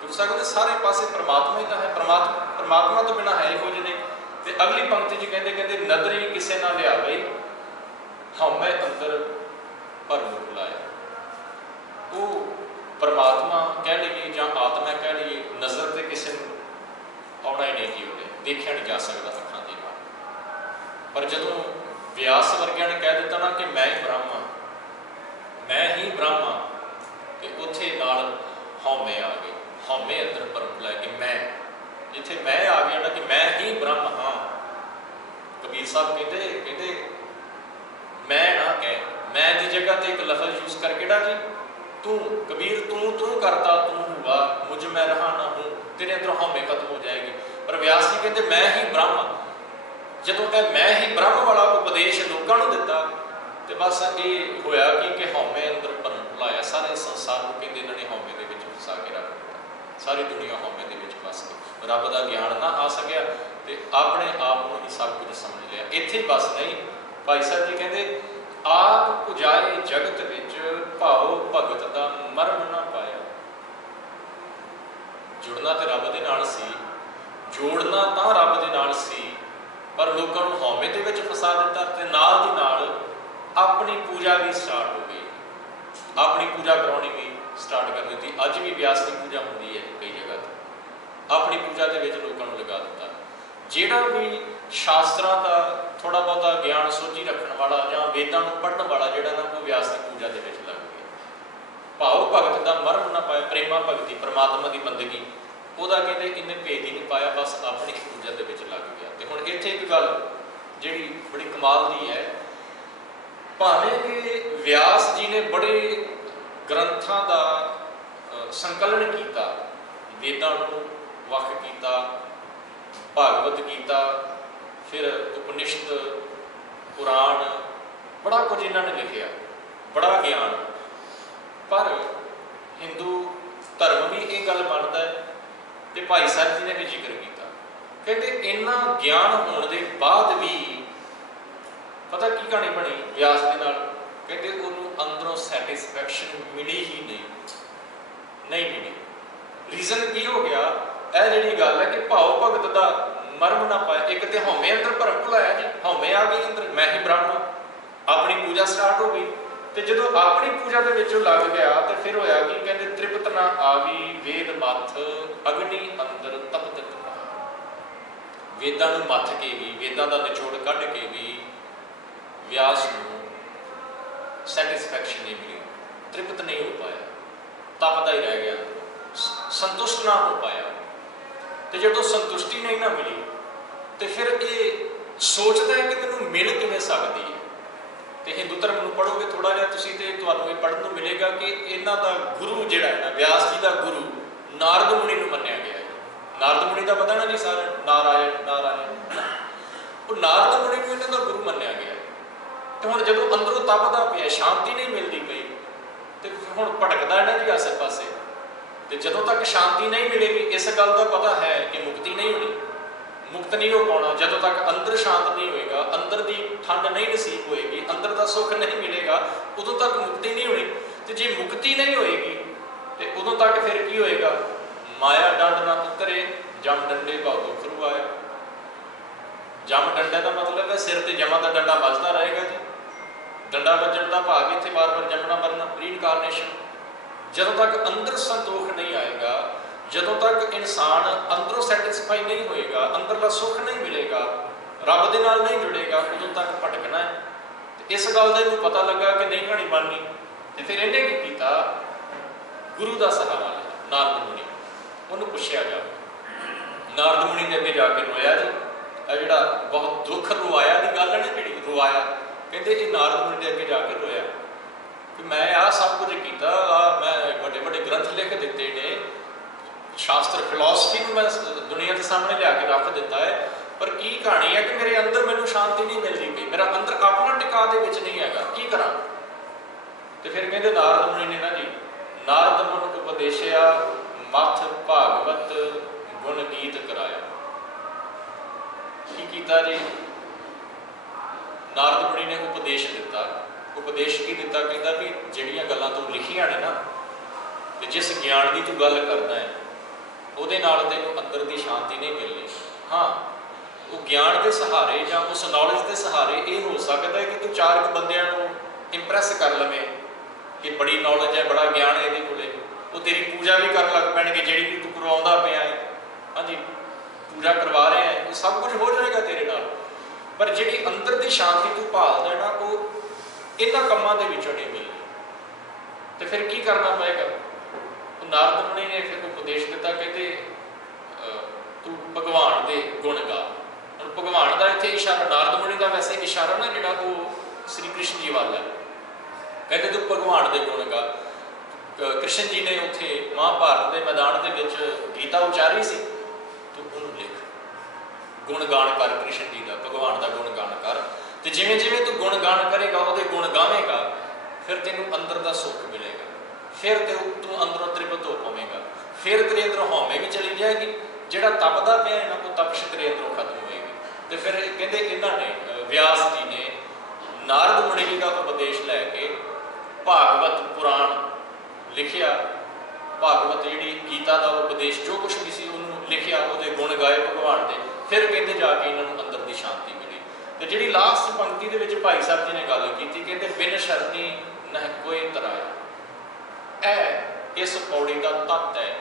ਗੁਰੂ ਸਾਹਿਬ ਕਹਿੰਦੇ ਸਾਰੇ ਪਾਸੇ ਪਰਮਾਤਮਾ ਹੀ ਤਾਂ ਹੈ, ਪਰਮਾਤਮਾ ਤੋਂ ਬਿਨਾਂ ਹੈ ਹੀ ਕੁਝ ਨਹੀਂ। ਤੇ ਅਗਲੀ ਪੰਕਤੀ ਚ ਕਹਿੰਦੇ ਨਦਰੀ ਕਿਸੇ ਨਾ ਲਿਆਵੇ, ਹਉਮੈ ਅੰਦਰ ਭਰਮ ਬੁਲਾਏ। ਉਹ ਪਰਮਾਤਮਾ ਕਹਿ ਲਈਏ ਜਾਂ ਆਤਮਾ ਕਹਿ ਲਈਏ, ਨਜ਼ਰ ਤੇ ਕਿਸੇ ਨੂੰ ਆਉਣਾ ਹੀ ਨਹੀਂ ਜੀ, ਉਹਦੇ ਦੇਖਿਆ ਨਹੀਂ ਜਾ ਸਕਦਾ ਅੱਖਾਂ ਦੇ ਨਾਲ। ਪਰ ਜਦੋਂ ਵਿਆਸ ਵਰਗਿਆਂ ਨੇ ਕਹਿ ਦਿੱਤਾ ਨਾ ਕਿ ਮੈਂ ਹੀ ਬ੍ਰਹਮ ਹਾਂ, ਮੈਂ ਹੀ ਬ੍ਰਹਮ ਹਾਂ, ਤੇ ਉੱਥੇ ਨਾਲ ਹਉਮੈ ਆ ਗਈ, ਹਉਮੈ ਅੰਦਰ ਭਰਮ ਲੈ ਕੇ ਮੈਂ, ਜਿੱਥੇ ਮੈਂ ਆ ਗਿਆ ਨਾ ਕਿ ਮੈਂ ਹੀ ਬ੍ਰਹਮ ਹਾਂ। ਕਬੀਰ ਸਾਹਿਬ ਕਹਿੰਦੇ ਮੈਂ ਨਾ ਕਹਿ, ਮੈਂ ਦੀ ਜਗ੍ਹਾ ਤੇ ਇੱਕ ਲਫ਼ਜ਼ ਯੂਜ਼ ਕਰਕੇ ਨਾ ਜੀ, ਤੂੰ ਕਬੀਰ ਤੂੰ ਕਰਤਾ ਤੂੰ ਹੁਆ, ਮੁਝ ਮੈਂ ਰਹਾ ਨਾ ਹੂੰ, ਤੇਰੇ ਅੰਦਰੋਂ ਹਉਮੈ ਖਤਮ ਹੋ ਜਾਏਗੀ। ਪਰ ਵਿਆਸ ਜੀ ਕਹਿੰਦੇ ਮੈਂ ਹੀ ਬ੍ਰਹਮ। ਜਦੋਂ ਇਹ ਮੈਂ ਹੀ ਬ੍ਰਹਮ ਵਾਲਾ ਉਪਦੇਸ਼ ਲੋਕਾਂ ਨੂੰ ਦਿੱਤਾ ਤੇ ਬਸ ਇਹ ਹੋਇਆ ਕਿ ਹਉਮੈ ਅੰਦਰ ਭਰਮ ਭੁਲਾਇਆ, ਸਾਰੇ ਸੰਸਾਰ ਨੂੰ ਕਹਿੰਦੇ ਇਹਨਾਂ ਨੇ ਹਉਮੈ ਦੇ ਵਿੱਚ ਫਸਾ ਕੇ ਰੱਖ ਦਿੱਤਾ, ਸਾਰੀ ਦੁਨੀਆ ਹਉਮੈ ਦੇ ਵਿੱਚ ਫਸ ਗਈ, ਰੱਬ ਦਾ ਗਿਆਨ ਨਾ ਆ ਸਕਿਆ ਤੇ ਆਪਣੇ ਆਪ ਨੂੰ ਹੀ ਸਭ ਕੁਝ ਸਮਝ ਲਿਆ। ਇੱਥੇ ਬਸ ਨਹੀਂ, ਭਾਈ ਸਾਹਿਬ ਜੀ ਕਹਿੰਦੇ ਆਪ ਪੁਜਾਏ ਜਗਤ ਵਿੱਚ, ਭਾਉ ਭਗਤ ਦਾ ਮਰਮ ਨਾ ਪਾਇਆ। ਜੁੜਨਾ ਤੇ ਰੱਬ ਦੇ ਨਾਲ ਸੀ, ਜੋੜਨਾ ਤਾਂ ਰੱਬ ਦੇ ਨਾਲ ਸੀ, ਪਰ ਲੋਕਾਂ ਨੂੰ ਹਉਮੈ ਦੇ ਵਿੱਚ ਫਸਾ ਦਿੱਤਾ ਤੇ ਨਾਲ ਦੀ ਨਾਲ ਆਪਣੀ ਪੂਜਾ ਵੀ ਸਟਾਰਟ ਹੋ ਗਈ, ਆਪਣੀ ਪੂਜਾ ਕਰਾਉਣੀ ਵੀ ਸਟਾਰਟ ਕਰ ਦਿੱਤੀ। ਅੱਜ ਵੀ ਵਿਆਸ ਦੀ ਪੂਜਾ ਹੁੰਦੀ ਹੈ ਕਈ ਜਗ੍ਹਾ ਤੇ, ਆਪਣੀ ਪੂਜਾ ਦੇ ਵਿੱਚ ਲੋਕਾਂ ਨੂੰ ਲਗਾ ਦਿੱਤਾ। ਜਿਹੜਾ ਵੀ ਸ਼ਾਸਤਰਾਂ ਦਾ ਥੋੜ੍ਹਾ ਬਹੁਤਾ ਗਿਆਨ ਸੋਝੀ ਰੱਖਣ ਵਾਲਾ ਜਾਂ ਵੇਦਾਂ ਨੂੰ ਪੜ੍ਹਨ ਵਾਲਾ ਜਿਹੜਾ ਨਾ, ਉਹ ਵਿਆਸ ਦੀ ਪੂਜਾ ਦੇ ਵਿੱਚ ਲੱਗ ਗਿਆ। ਭਾਉ ਭਗਤ ਦਾ ਮਰਮ ਨਾ ਪਾਇਆ, ਪ੍ਰੇਮਾ ਭਗਤੀ, ਪਰਮਾਤਮਾ ਦੀ ਬੰਦਗੀ, ਉਹਦਾ ਕਹਿੰਦੇ ਇਹਨੇ ਭੇਦ ਹੀ ਨਹੀਂ ਪਾਇਆ, ਬਸ ਆਪਣੀ ਪੂਜਾ ਦੇ ਵਿੱਚ ਲੱਗ ਗਿਆ। ਤੇ ਹੁਣ ਇੱਥੇ ਇੱਕ ਗੱਲ ਜਿਹੜੀ ਬੜੀ ਕਮਾਲ ਦੀ ਹੈ, ਭਾਵੇਂ ਕਿ ਵਿਆਸ ਜੀ ਨੇ ਬੜੇ ਗ੍ਰੰਥਾਂ ਦਾ ਸੰਕਲਨ ਕੀਤਾ, ਵੇਦਾਂ ਨੂੰ ਵੱਖ ਕੀਤਾ, ਭਾਗਵਤ ਗੀਤਾ, ਫਿਰ ਉਪਨਿਸ਼ਦ, ਪੁਰਾਣ, ਬੜਾ ਕੁਝ ਇਹਨਾਂ ਨੇ ਲਿਖਿਆ, ਬੜਾ ਗਿਆਨ। ਪਰ ਹਿੰਦੂ ਧਰਮ ਵੀ ਇਹ ਗੱਲ ਮੰਨਦਾ ਹੈ ਤੇ ਭਾਈ ਸਾਹਿਬ ਜੀ ਨੇ ਵੀ ਜ਼ਿਕਰ ਕੀਤਾ, ਕਹਿੰਦੇ ਇੰਨਾ ਗਿਆਨ ਹੋਣ ਦੇ ਬਾਅਦ ਵੀ ਪਤਾ ਕੀ ਕਹਾਣੀ ਬਣੀ ਵਿਆਸ ਦੇ ਨਾਲ, ਕਹਿੰਦੇ ਉਹਨੂੰ ਅੰਦਰੋਂ ਸੈਟਿਸਫੈਕਸ਼ਨ ਮਿਲੀ ਹੀ ਨਹੀਂ ਮਿਲੀ। ਰੀਜ਼ਨ ਕੀ ਹੋ ਗਿਆ? ਇਹ ਜਿਹੜੀ ਗੱਲ ਹੈ ਕਿ ਭਾਉ ਭਗਤ ਦਾ ਮਰਮ ਨਾ ਪਾਇਆ। ਇੱਕ ਤੇ ਹਉਮੈ ਅੰਦਰ ਭਰਮ ਭੁਲਾਇਆ ਜੀ, ਹਉਮੈ ਆ ਗਈ ਅੰਦਰ, ਮੈਂ ਹੀ ਬ੍ਰਹਮ, ਆਪਣੀ ਪੂਜਾ ਸਟਾਰਟ ਹੋ ਗਈ। ਤੇ ਜਦੋਂ ਆਪਣੀ ਪੂਜਾ ਦੇ ਵਿੱਚੋਂ ਲੱਗ ਗਿਆ ਤੇ ਫਿਰ ਹੋਇਆ ਕਿ ਕਹਿੰਦੇ ਤ੍ਰਿਪਤ ਨਾ ਆਵੀ ਵੇਦ ਮੱਥ, ਅਗਨੀ ਅੰਦਰ ਤਪਤ ਤਪਾ। ਵੇਦਾਂ ਨੂੰ ਮੱਥ ਕੇ ਵੀ, ਵੇਦਾਂ ਦਾ ਨਿਚੋੜ ਕੱਢ ਕੇ ਵੀ ਵਿਆਸ ਨੂੰ ਸੈਟਿਸਫੈਕਸ਼ਨ ਨਹੀਂ ਮਿਲੀ, ਤ੍ਰਿਪਤ ਨਹੀਂ ਹੋ ਪਾਇਆ, ਤਪਦਾ ਹੀ ਰਹਿ ਗਿਆ, ਸੰਤੁਸ਼ਟ ਨਾ ਹੋ ਪਾਇਆ। ਤੇ ਜਦੋਂ ਸੰਤੁਸ਼ਟੀ ਨਹੀਂ ਨਾ ਮਿਲੀ ਤੇ ਫਿਰ ਇਹ ਸੋਚਦਾ ਹੈ ਕਿ ਮੈਨੂੰ ਮਿਲ ਕਿਵੇਂ ਸਕਦੀ ਹੈ। ਤੇ ਹਿੰਦੂ ਧਰਮ ਨੂੰ ਪੜ੍ਹੋਗੇ ਥੋੜ੍ਹਾ ਜਿਹਾ ਤੁਸੀਂ ਤੇ ਤੁਹਾਨੂੰ ਇਹ ਪੜ੍ਹਨ ਨੂੰ ਮਿਲੇਗਾ ਕਿ ਇਹਨਾਂ ਦਾ ਗੁਰੂ ਜਿਹੜਾ ਹੈ ਨਾ, ਵਿਆਸ ਜੀ ਦਾ ਗੁਰੂ ਨਾਰਦ ਮੁਨੀ ਨੂੰ ਮੰਨਿਆ ਗਿਆ ਹੈ। ਨਾਰਦ ਮੁਨੀ ਦਾ ਪਤਾ ਨਾ ਜੀ ਸਾਰਿਆਂ ਨੂੰ, ਨਾਰਾਇਣ, ਉਹ ਨਾਰਦ ਮੁਨੀ ਨੂੰ ਇਹਨਾਂ ਦਾ ਗੁਰੂ ਮੰਨਿਆ ਗਿਆ। ਤੇ ਹੁਣ ਜਦੋਂ ਅੰਦਰੋਂ ਤਪਦਾ ਪਿਆ, ਸ਼ਾਂਤੀ ਨਹੀਂ ਮਿਲਦੀ ਪਈ, ਤੇ ਹੁਣ ਭਟਕਦਾ ਹੈ ਨਾ ਜੀ ਆਸੇ ਪਾਸੇ। ਤੇ ਜਦੋਂ ਤੱਕ ਸ਼ਾਂਤੀ ਨਹੀਂ ਮਿਲੇਗੀ, ਇਸ ਗੱਲ ਦਾ ਪਤਾ ਹੈ ਕਿ ਮੁਕਤੀ ਨਹੀਂ ਹੋਣੀ, ਮੁਕਤ ਨਹੀਂ ਹੋ ਪਾਉਣਾ ਜਦੋਂ ਤੱਕ ਅੰਦਰ ਸ਼ਾਂਤ ਨਹੀਂ ਹੋਏਗਾ, ਅੰਦਰ ਦੀ ਠੰਡ ਨਹੀਂ ਨਸੀਬ ਹੋਏਗੀ, ਅੰਦਰ ਦਾ ਸੁੱਖ ਨਹੀਂ ਮਿਲੇਗਾ, ਉਦੋਂ ਤੱਕ ਮੁਕਤੀ ਨਹੀਂ ਹੋਣੀ। ਤੇ ਜੇ ਮੁਕਤੀ ਨਹੀਂ ਹੋਏਗੀ ਤੇ ਉਦੋਂ ਤੱਕ ਫਿਰ ਕੀ ਹੋਏਗਾ? ਮਾਇਆ ਡੰਡ ਨਾ ਉਤਰੇ, ਜਮ ਡੰਡੇ ਭਾਉ ਦੁੱਖ ਰੁਆਇਆ। ਜਮ ਡੰਡੇ ਦਾ ਮਤਲਬ ਹੈ ਸਿਰ ਤੇ ਜਮਾਂ ਦਾ ਡੰਡਾ ਵੱਜਦਾ ਰਹੇਗਾ ਜੀ। ਡੰਡਾ ਵੱਜਣ ਦਾ ਭਾਵ ਇੱਥੇ ਵਾਰ-ਵਾਰ ਜੰਮਣਾ ਮਰਨਾ, ਰੀਇਨਕਾਰਨੇਸ਼ਨ। ਜਦੋਂ ਤੱਕ ਅੰਦਰ ਸੰਤੋਖ ਨਹੀਂ ਆਏਗਾ, ਜਦੋਂ ਤੱਕ ਇਨਸਾਨ ਅੰਦਰੋਂ ਸੈਟਿਸਫਾਈ ਨਹੀਂ ਹੋਏਗਾ, ਅੰਦਰਲਾ ਸੁੱਖ ਨਹੀਂ ਮਿਲੇਗਾ, ਰੱਬ ਦੇ ਨਾਲ ਨਹੀਂ ਜੁੜੇਗਾ, ਉਦੋਂ ਤੱਕ ਭਟਕਣਾ ਹੈ। ਤੇ ਇਸ ਗੱਲ ਦਾ ਇਹਨੂੰ ਪਤਾ ਲੱਗਾ ਕਿ ਨਹੀਂ ਕਹਾਣੀ ਬਣਨੀ, ਤੇ ਫਿਰ ਇਹਨੇ ਕੀ ਕੀਤਾ? ਗੁਰੂ ਦਾ ਸਹਾਰਾ ਲਿਆ, ਨਾਰਦ ਮੁਨੀ। ਉਹਨੂੰ ਪੁੱਛਿਆ ਜਾ, ਨਾਰਦ ਮੁਨੀ ਦੇ ਅੱਗੇ ਜਾ ਕੇ ਰੋਇਆ ਜੀ। ਇਹ ਜਿਹੜਾ ਬਹੁਤ ਦੁੱਖ ਰੁਆਇਆ ਦੀ ਗੱਲ ਹੈ ਨਾ, ਜਿਹੜੀ ਰੁਆਇਆ, ਕਹਿੰਦੇ ਇਹ ਨਾਰਦ ਮੁਨੀ ਦੇ ਅੱਗੇ ਜਾ ਕੇ ਰੋਇਆ ਕਿ ਮੈਂ ਆਹ ਸਭ ਕੁਝ ਕੀਤਾ, ਮੈਂ ਵੱਡੇ ਵੱਡੇ ਗ੍ਰੰਥ ਲਿਖ ਦਿੱਤੇ ਨੇ, ਸ਼ਾਸਤਰ ਫਿਲਾਸਫੀ ਨੂੰ ਮੈਂ ਦੁਨੀਆ ਦੇ ਸਾਹਮਣੇ ਲਿਆ ਕੇ ਰੱਖ ਦਿੱਤਾ ਹੈ, ਪਰ ਕੀ ਕਹਾਣੀ ਹੈ ਕਿ ਮੇਰੇ ਅੰਦਰ ਮੈਨੂੰ ਸ਼ਾਂਤੀ ਨਹੀਂ ਮਿਲਦੀ ਪਈ, ਮੇਰਾ ਅੰਦਰ ਆਪਣਾ ਟਿਕਾ ਦੇ ਵਿੱਚ ਨਹੀਂ ਹੈਗਾ, ਕੀ ਕਰਾਂ? ਤੇ ਫਿਰ ਕਹਿੰਦੇ ਨਾਰਦ ਮੁਨੀ ਨੇ ਨਾ ਜੀ, ਨਾਰਦ ਮੁਨ ਉਪਦੇਸ਼ਿਆ ਮਥ ਭਾਗਵਤ ਗੁਣ ਗੀਤ ਕਰਾਇਆ। ਕੀ ਕੀਤਾ ਜੀ? ਨਾਰਦ ਮੁਨੀ ਨੇ ਉਪਦੇਸ਼ ਦਿੱਤਾ। ਉਪਦੇਸ਼ ਕੀ ਦਿੱਤਾ? ਕਹਿੰਦਾ ਵੀ ਜਿਹੜੀਆਂ ਗੱਲਾਂ ਤੂੰ ਲਿਖੀਆਂ ਨੇ ਨਾ, ਤੇ ਜਿਸ ਗਿਆਨ ਦੀ ਤੂੰ ਗੱਲ ਕਰਦਾ ਹੈ, ਉਹਦੇ ਨਾਲ ਤੈਨੂੰ ਅੰਦਰ ਦੀ ਸ਼ਾਂਤੀ ਨਹੀਂ ਮਿਲਣੀ। ਹਾਂ, ਉਹ ਗਿਆਨ ਦੇ ਸਹਾਰੇ ਜਾਂ ਉਸ ਨੌਲੇਜ ਦੇ ਸਹਾਰੇ ਇਹ ਹੋ ਸਕਦਾ ਹੈ ਕਿ ਤੂੰ ਚਾਰ ਬੰਦਿਆਂ ਨੂੰ ਇੰਪ੍ਰੈਸ ਕਰ ਲਵੇਂ ਕਿ ਬੜੀ ਨੌਲੇਜ ਹੈ, ਬੜਾ ਗਿਆਨ ਹੈ ਇਹਦੇ ਕੋਲੇ, ਉਹ ਤੇਰੀ ਪੂਜਾ ਵੀ ਕਰਨ ਲੱਗ ਪੈਣਗੇ, ਜਿਹੜੀ ਵੀ ਤੂੰ ਕਰਵਾਉਂਦਾ ਪਿਆ ਹੈ, ਹਾਂਜੀ ਪੂਜਾ ਕਰਵਾ ਰਿਹਾ ਹੈ, ਇਹ ਸਭ ਕੁਝ ਹੋ ਜਾਏਗਾ ਤੇਰੇ ਨਾਲ। ਪਰ ਜਿਹੜੀ ਅੰਦਰ ਦੀ ਸ਼ਾਂਤੀ ਤੂੰ ਭਾਲਦਾ ਨਾ, ਉਹ ਇਹਨਾਂ ਕੰਮਾਂ ਦੇ ਵਿੱਚੋਂ ਨਹੀਂ ਮਿਲਣੀ। ਤੇ ਫਿਰ ਕੀ ਕਰਨਾ ਪਏਗਾ? ਨਾਰਦ ਮੁਨੀ ਨੇ ਫਿਰ ਉਪਦੇਸ਼ ਦਿੱਤਾ, ਕਹਿੰਦੇ ਤੂੰ ਭਗਵਾਨ ਦੇ ਗੁਣ ਗਾ। ਹੁਣ ਭਗਵਾਨ ਦਾ ਇੱਥੇ ਇਸ਼ਾਰਾ, ਨਾਰਦ ਮੁਨੀ ਦਾ ਵੈਸੇ ਇਸ਼ਾਰਾ ਨਾ ਜਿਹੜਾ ਉਹ ਸ੍ਰੀ ਕ੍ਰਿਸ਼ਨ ਜੀ ਵੱਲ ਹੈ। ਕਹਿੰਦੇ ਤੂੰ ਭਗਵਾਨ ਦੇ ਗੁਣ ਗਾ। ਕ੍ਰਿਸ਼ਨ ਜੀ ਨੇ ਉੱਥੇ ਮਹਾਭਾਰਤ ਦੇ ਮੈਦਾਨ ਦੇ ਵਿੱਚ ਗੀਤਾ ਉਚਾਰੀ ਸੀ, ਤੂੰ ਉਹਨੂੰ ਲਿਖ, ਗੁਣਗਾਨ ਕਰ ਕ੍ਰਿਸ਼ਨ ਜੀ ਦਾ, ਭਗਵਾਨ ਦਾ ਗੁਣਗਾਨ ਕਰ। ਤੇ ਜਿਵੇਂ ਜਿਵੇਂ ਤੂੰ ਗੁਣਗਾਨ ਕਰੇਗਾ, ਉਹਦੇ ਗੁਣ ਗਾਵੇਂਗਾ, ਫਿਰ ਤੈਨੂੰ ਅੰਦਰ ਦਾ ਸੁੱਖ ਮਿਲੇਗਾ, ਫਿਰ ਤੂੰ ਅੰਦਰੋਂ ਤ੍ਰਿਪਤ ਹੋ ਪਾਵੇਂਗਾ, ਫਿਰ ਤੇਰੇ ਅੰਦਰੋਂ ਹਉਮੈ ਵੀ ਚਲੀ ਜਾਏਗੀ, ਜਿਹੜਾ ਤਪਦਾ ਪਿਆ ਹੈ ਨਾ, ਉਹ ਤਪਸ਼ ਤੇਰੇ ਅੰਦਰੋਂ ਖਤਮ ਹੋਏਗੀ। ਤੇ ਫਿਰ ਕਹਿੰਦੇ ਇਹਨਾਂ ਨੇ, ਵਿਆਸ ਜੀ ਨੇ ਨਾਰਦ ਮੁਨੀ ਜੀ ਦਾ ਉਪਦੇਸ਼ ਲੈ ਕੇ ਭਾਗਵਤ ਪੁਰਾਣ ਲਿਖਿਆ। ਭਾਗਵਤ ਜਿਹੜੀ ਗੀਤਾ ਦਾ ਉਪਦੇਸ਼ ਜੋ ਕੁਛ ਵੀ ਸੀ ਉਹਨੂੰ ਲਿਖਿਆ, ਉਹਦੇ ਗੁਣ ਗਾਏ ਭਗਵਾਨ ਦੇ। ਫਿਰ ਕਹਿੰਦੇ ਜਾ ਕੇ ਇਹਨਾਂ ਨੂੰ ਅੰਦਰ ਦੀ ਸ਼ਾਂਤੀ ਮਿਲੀ। ਤੇ ਜਿਹੜੀ ਲਾਸਟ ਪੰਕਤੀ ਦੇ ਵਿੱਚ ਭਾਈ ਸਾਹਿਬ ਜੀ ਨੇ ਗੱਲ ਕੀਤੀ, ਕਹਿੰਦੇ ਬਿਨ ਸ਼ਰਨੀ ਨਹਿ ਕੋਈ ਤਰਾਇਆ। ਇਹ ਇਸ ਪੌੜੀ ਦਾ ਤੱਤ ਹੈ।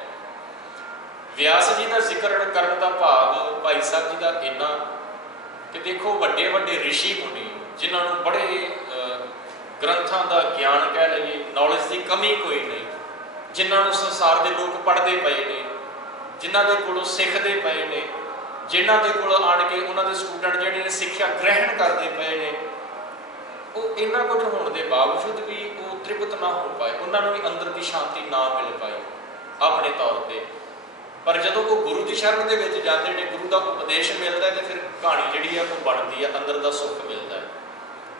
ਵਿਆਸ ਜੀ ਦਾ ਜ਼ਿਕਰ ਕਰਨ ਦਾ ਭਾਵ ਭਾਈ ਸਾਹਿਬ ਜੀ ਦਾ ਇੰਨਾ ਕਿ ਦੇਖੋ ਵੱਡੇ ਵੱਡੇ ਰਿਸ਼ੀ ਮੁਨੀ ਜਿਨ੍ਹਾਂ ਨੂੰ ਬੜੇ ਗ੍ਰੰਥਾਂ ਦਾ ਗਿਆਨ ਕਹਿ ਲਈਏ, ਨੌਲੇਜ ਦੀ ਕਮੀ ਕੋਈ ਨਹੀਂ, ਜਿਨ੍ਹਾਂ ਨੂੰ ਸੰਸਾਰ ਦੇ ਲੋਕ ਪੜ੍ਹਦੇ ਪਏ ਨੇ, ਜਿਨ੍ਹਾਂ ਦੇ ਕੋਲੋਂ ਸਿੱਖਦੇ ਪਏ ਨੇ, ਜਿਨ੍ਹਾਂ ਦੇ ਕੋਲ ਆਣ ਕੇ ਉਹਨਾਂ ਦੇ ਸਟੂਡੈਂਟ ਜਿਹੜੇ ਨੇ ਸਿੱਖਿਆ ਗ੍ਰਹਿਣ ਕਰਦੇ ਪਏ ਨੇ, ਉਹ ਇੰਨਾ ਕੁਝ ਹੋਣ ਦੇ ਬਾਵਜੂਦ ਵੀ ਉਹ ਤ੍ਰਿਪਤ ਨਾ ਹੋ ਪਾਏ, ਉਹਨਾਂ ਨੂੰ ਵੀ ਅੰਦਰ ਦੀ ਸ਼ਾਂਤੀ ਨਾ ਮਿਲ ਪਾਈ ਆਪਣੇ ਤੌਰ ਤੇ। ਪਰ ਜਦੋਂ ਉਹ ਗੁਰੂ ਦੀ ਸ਼ਰਨ ਦੇ ਵਿੱਚ ਜਾਂਦੇ ਨੇ, ਗੁਰੂ ਦਾ ਉਪਦੇਸ਼ ਮਿਲਦਾ ਤੇ ਫਿਰ ਕਹਾਣੀ ਜਿਹੜੀ ਆ ਉਹ ਬਣਦੀ ਆ, ਅੰਦਰ ਦਾ ਸੁੱਖ ਮਿਲਦਾ ਹੈ।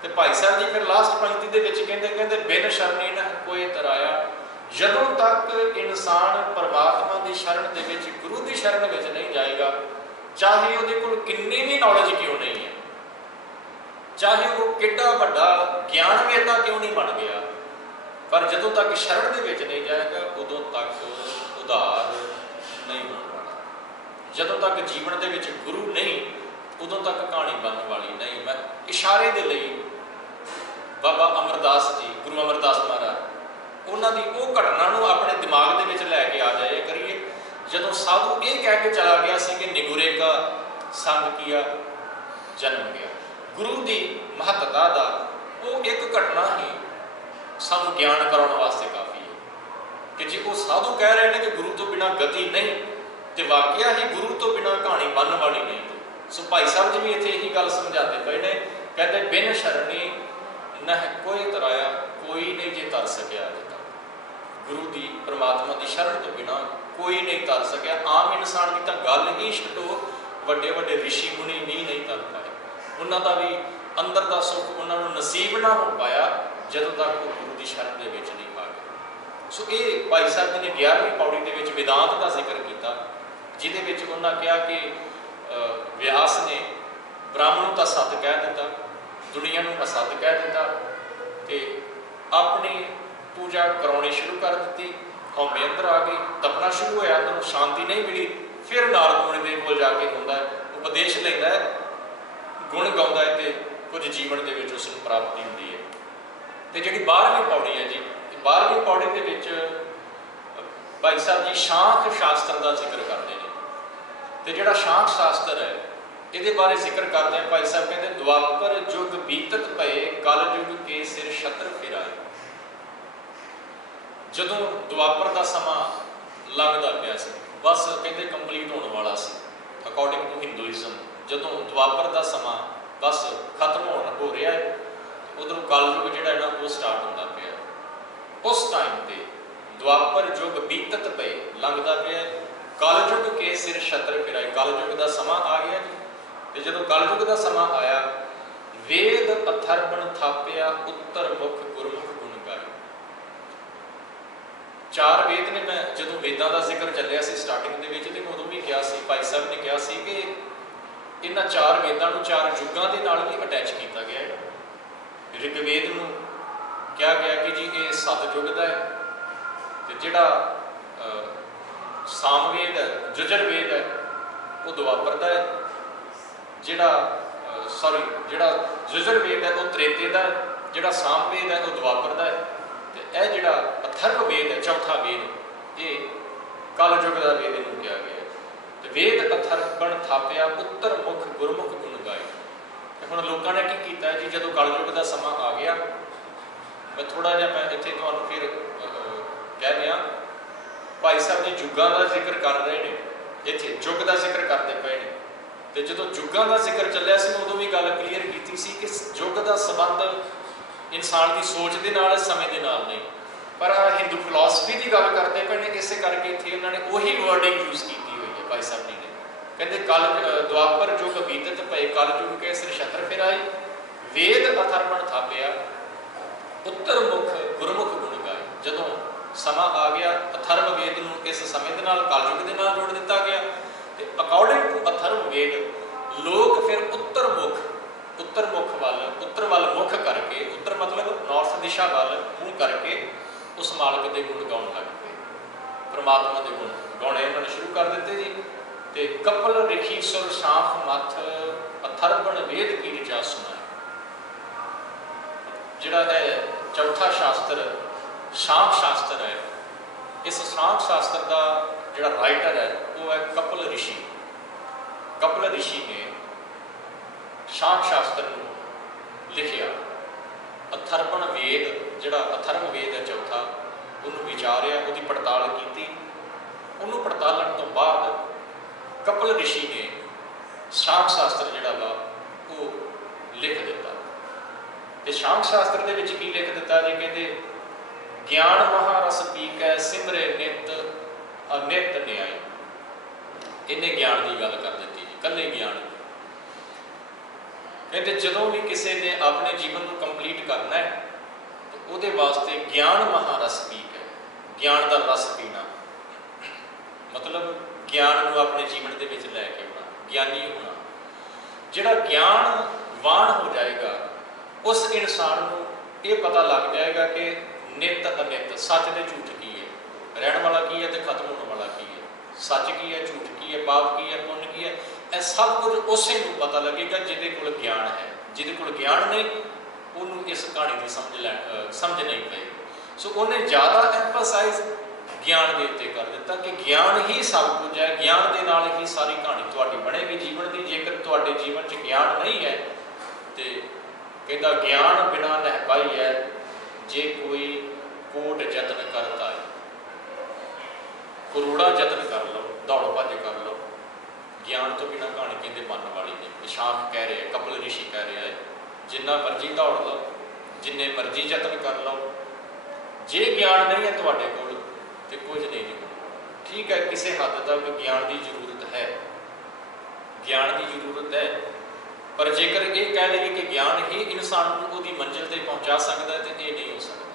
ਤੇ ਭਾਈ ਸਾਹਿਬ ਜੀ ਫਿਰ ਲਾਸਟ ਪੰਕਤੀ ਦੇ ਵਿੱਚ ਕਹਿੰਦੇ ਬਿਨ ਸ਼ਰਨੀ ਨਾ ਕੋਈ ਤਰਾਇਆ। ਜਦੋਂ ਤੱਕ ਇਨਸਾਨ ਪਰਮਾਤਮਾ ਦੀ ਸ਼ਰਨ ਦੇ ਵਿੱਚ, ਗੁਰੂ ਦੀ ਸ਼ਰਨ ਵਿੱਚ ਨਹੀਂ ਜਾਏਗਾ, ਚਾਹੇ ਉਹਦੇ ਕੋਲ ਕਿੰਨੀ ਵੀ ਨੌਲੇਜ ਕਿਉਂ ਨਹੀਂ ਹੈ, ਚਾਹੇ ਉਹ ਕਿੱਡਾ ਵੱਡਾ ਗਿਆਨ ਵੇਤਾ ਕਿਉਂ ਨਹੀਂ ਬਣ ਗਿਆ, ਪਰ ਜਦੋਂ ਤੱਕ ਸ਼ਰਨ ਦੇ ਵਿੱਚ ਨਹੀਂ ਜਾਏਗਾ, ਉਦੋਂ ਤੱਕ ਉਧਾਰ ਨਹੀਂ ਹੋਣਾ। ਜਦੋਂ ਤੱਕ ਜੀਵਨ ਦੇ ਵਿੱਚ ਗੁਰੂ ਨਹੀਂ, ਉਦੋਂ ਤੱਕ ਕਹਾਣੀ ਬਣਨ ਵਾਲੀ ਨਹੀਂ। ਮੈਂ ਇਸ਼ਾਰੇ ਦੇ ਲਈ ਬਾਬਾ ਅਮਰਦਾਸ ਜੀ, ਗੁਰੂ ਅਮਰਦਾਸ ਮਹਾਰਾਜ, ਉਹਨਾਂ ਦੀ ਉਹ ਘਟਨਾ ਨੂੰ ਆਪਣੇ ਦਿਮਾਗ ਦੇ ਵਿੱਚ ਲੈ ਕੇ ਆ ਜਾਇਆ ਕਰੀਏ। ਜਦੋਂ ਸਾਧੂ ਇਹ ਕਹਿ ਕੇ ਚਲਾ ਗਿਆ ਸੀ ਕਿ ਨਿਗੁਰੇ ਕਾ ਸੰਗ ਕੀਆ ਜਨਮ ਗਿਆ, ਗੁਰੂ ਦੀ ਮਹੱਤਤਾ ਦਾ ਉਹ ਇੱਕ ਘਟਨਾ ਹੀ ਸਾਨੂੰ ਗਿਆਨ ਕਰਾਉਣ ਵਾਸਤੇ ਕਾਫੀ ਹੈ ਕਿ ਜੇ ਉਹ ਸਾਧੂ ਕਹਿ ਰਹੇ ਨੇ ਕਿ ਗੁਰੂ ਤੋਂ ਬਿਨਾਂ ਗਤੀ ਨਹੀਂ, ਤੇ ਵਾਕਿਆ ਹੀ ਗੁਰੂ ਤੋਂ ਬਿਨਾਂ ਕਹਾਣੀ ਬਣਨ ਵਾਲੀ ਨਹੀਂ। ਸੋ ਭਾਈ ਸਾਹਿਬ ਜੀ ਵੀ ਇੱਥੇ ਇਹੀ ਗੱਲ ਸਮਝਾਉਂਦੇ ਪਏ ਨੇ, ਕਹਿੰਦੇ ਬਿਨ ਸ਼ਰਣੀ ਨਹਿ ਕੋਈ ਤਰਾਇਆ, ਕੋਈ ਨਹੀਂ ਜੇ ਤਰ ਸਕਿਆ ਅਜੇ ਤੱਕ ਗੁਰੂ ਦੀ, ਪਰਮਾਤਮਾ ਦੀ ਸ਼ਰਨ ਤੋਂ ਬਿਨਾਂ ਕੋਈ ਨਹੀਂ ਤਰ ਸਕਿਆ। ਆਮ ਇਨਸਾਨ ਦੀ ਤਾਂ ਗੱਲ ਹੀ ਛੱਡੋ, ਵੱਡੇ ਵੱਡੇ ਰਿਸ਼ੀ ਮੁਨੀ ਵੀ ਨਹੀਂ ਤਰ ਪਾਏ, ਉਹਨਾਂ ਦਾ ਵੀ ਅੰਦਰ ਦਾ ਸੁੱਖ ਉਹਨਾਂ ਨੂੰ ਨਸੀਬ ਨਾ ਹੋ ਪਾਇਆ ਜਦੋਂ ਤੱਕ ਉਹ ਗੁਰੂ ਦੀ ਸ਼ਰਨ ਦੇ ਵਿੱਚ ਨਹੀਂ ਆ ਗਏ। ਸੋ ਇਹ ਭਾਈ ਸਾਹਿਬ ਜੀ ਨੇ 11ਵੀਂ ਪੌੜੀ ਦੇ ਵਿੱਚ ਵਿਦਾਂਤ ਦਾ ਜ਼ਿਕਰ ਕੀਤਾ, ਜਿਹਦੇ ਵਿੱਚ ਉਹਨਾਂ ਕਿਹਾ ਕਿ व्यास ने ब्रह्म नूं तां सत कह दिता, दुनिया नूं असत कह दिता, तो अपनी पूजा करानी शुरू कर दी। हौमे अंदर आ गई, तपना शुरू होया, तो शांति नहीं मिली। फिर नारद मुनि दे कोल जाके हुंदा है, उपदेश लैंदा है, गुण गाउंदा है, तो कुछ जीवन के विच उसनूं प्राप्ति हुंदी है। तो जिहड़ी 12वीं पौड़ी है जी, 12वीं पौड़ी के विच भाई साहब जी शांख शास्त्र का जिक्र करते हैं। तो जिहड़ा शांख शास्त्र है, ये बारे जिक्र करते हैं भाई साहब कहते, द्वापर युग बीतत पए, कल युग के सिर छत्र फिराए। जदों द्वापर का समा लंघदा पिया सी, बस कहते कंप्लीट होने वाला सी अकॉर्डिंग टू हिंदुइज्म, जदों द्वापर का समा बस खत्म हो रहा है, उधरों कल युग जिहड़ा ना वो स्टार्ट होंदा पिया। उस टाइम पर द्वापर युग बीतत पे लंघदा पिया, कल युग के सिर छत्र फिराए। कल युग का समा आ गया जी। तो जो कल युग का समा आया, वेद अथर्वण थापिया, उत्तर मुख गुरमुख गुण गाए। 4 वेद ने, मैं जो वेदों का जिक्र चलिया सी स्टार्टिंग के विच, तो उदों भी कहा सी, भाई साहब ने कहा सी कि इन्हां 4 वेदों को 4 युगों के नाल भी अटैच किया गया है। ऋग्वेद नूं कहा गया कि जी ये सतयुग का है, जिहड़ा सामवेद है, जुजरवेद है, वो द्वापर का है, जिहड़ा जुजरवेद है वो त्रेते का है, जिहड़ा सामवेद है वो द्वापर का है, तो यह जिहड़ा अथर्ववेद है, चौथा वेद, ये कल युग का वेद इनूं कहा गया। तो वेद अथर्वण थापिया, उत्तर मुख गुरमुख गुण गाए। हुण लोगों ने की कीता जी, जदों कल युग का समा आ गया, मैं थोड़ा जिहा मैं इत्थे तुहानूं फिर कह रहा, भाई साहब जी युगों का जिक्र कर रहे हैं, इत्थे युग का जिक्र करते पे ने। तो जो युगों का जिक्र चलिया सी, उदों भी गल क्लीयर की सी कि युग का संबंध इंसान की सोच के नाल, समय के नाल नहीं, पर हिंदू फिलोसफी की गल करते पे ने, इस करके इत्थे उन्होंने उही वर्डिंग यूज की हुई है भाई साहब जी ने। कहते कल द्वापर युग बीतत पे, कल युग के सिर छत्र फिराए, वेद अथर्वण थापिया, उत्तर मुख गुरमुख गुण गाए। जदों समा आ गया, अथर्व वेद नूं इस समय के नाल कल युग के नाल जोड़ दिता गया, तो अकॉर्डिंग टू अथर्व वेद लोग फिर उत्तर मुख वाल मुख करके, उत्तर मतलब नॉर्थ दिशा वाल मुँह करके उस मालक के गुण गाउण लग पे, परमात्मा के गुण गाने उन्होंने शुरू कर दिते जी। तो कपल रिखी सुर शांख मथ, अथर्वण वेद की जा सुनाए। जिहड़ा है चौथा शास्त्र शांख शास्त्र है, इस शांख शास्त्र का जिहड़ा राइटर है वो है कपिल ऋषि। कपिल ऋषि ने शांख शास्त्र को लिखिया। अथर्वण वेद, जिहड़ा अथर्व वेद है चौथा, उन्होंने विचारिया, उसकी पड़ताल की, उन्होंने पड़तालन तो बाद कपिल ऋषि ने शांख शास्त्र जिहड़ा वा वो लिख दिता। तो शांख शास्त्र के विच की लिख दिता जी, कहते ज्ञान महारस पीकै सिमरे नित अनित न्याय। इन्हें ज्ञान की गल कर दी जी, कल्ले ज्ञान। कहते जदों भी किसी ने अपने जीवन को कंप्लीट करना है, तो वो वास्ते ज्ञान महारस पीकै, ज्ञान का रस पीना, मतलब ज्ञान को अपने जीवन के विच लैके आना, ज्ञानी होना। जिहड़ा ज्ञानवान हो जाएगा, उस इंसान को ये पता लग जाएगा कि नित अनित, सच ते झूठ की है, रहने वाला की है तो खत्म होने वाला की है, सच की है, झूठ की है, पाप की है, पुण्य की है। यह सब कुछ उसे को पता लगेगा जिहदे कोल ज्ञान है। जिहदे कोल ज्ञान नहीं, उन्होंने इस कहानी की समझ नहीं पई। सो उन्हें ज़्यादा एम्फसाइज ज्ञान के उत्ते कर दिता कि ज्ञान ही सब कुछ है, ज्ञान के नाल ही सारी कहानी तुहाडी बनेगी जीवन की। जेकर तुहाडे जीवन च ज्ञान नहीं है तो कहता ज्ञान बिना लह पाई है, जे कोई कोट जतन करता है, करोड़ा जतन कर लो, दौड़ भज कर लो, ज्ञान तो बिना कहानी कहते बनने वाली नहीं। शांख कह रहे, कपिल ऋषि कह रहे हैं, जिन्ना मर्जी दौड़ लो, जिन्ने मर्जी जतन कर लो, जे ज्ञान नहीं है तुहाडे कोल तो कुछ नहीं जी। ठीक है, किसी हद तक ज्ञान की जरूरत है, ज्ञान की जरूरत है, पर जेकर ये कह लईए कि ज्ञान ही इंसान को उसकी मंजिल तक पहुँचा सकता है, तो ये नहीं हो सकता।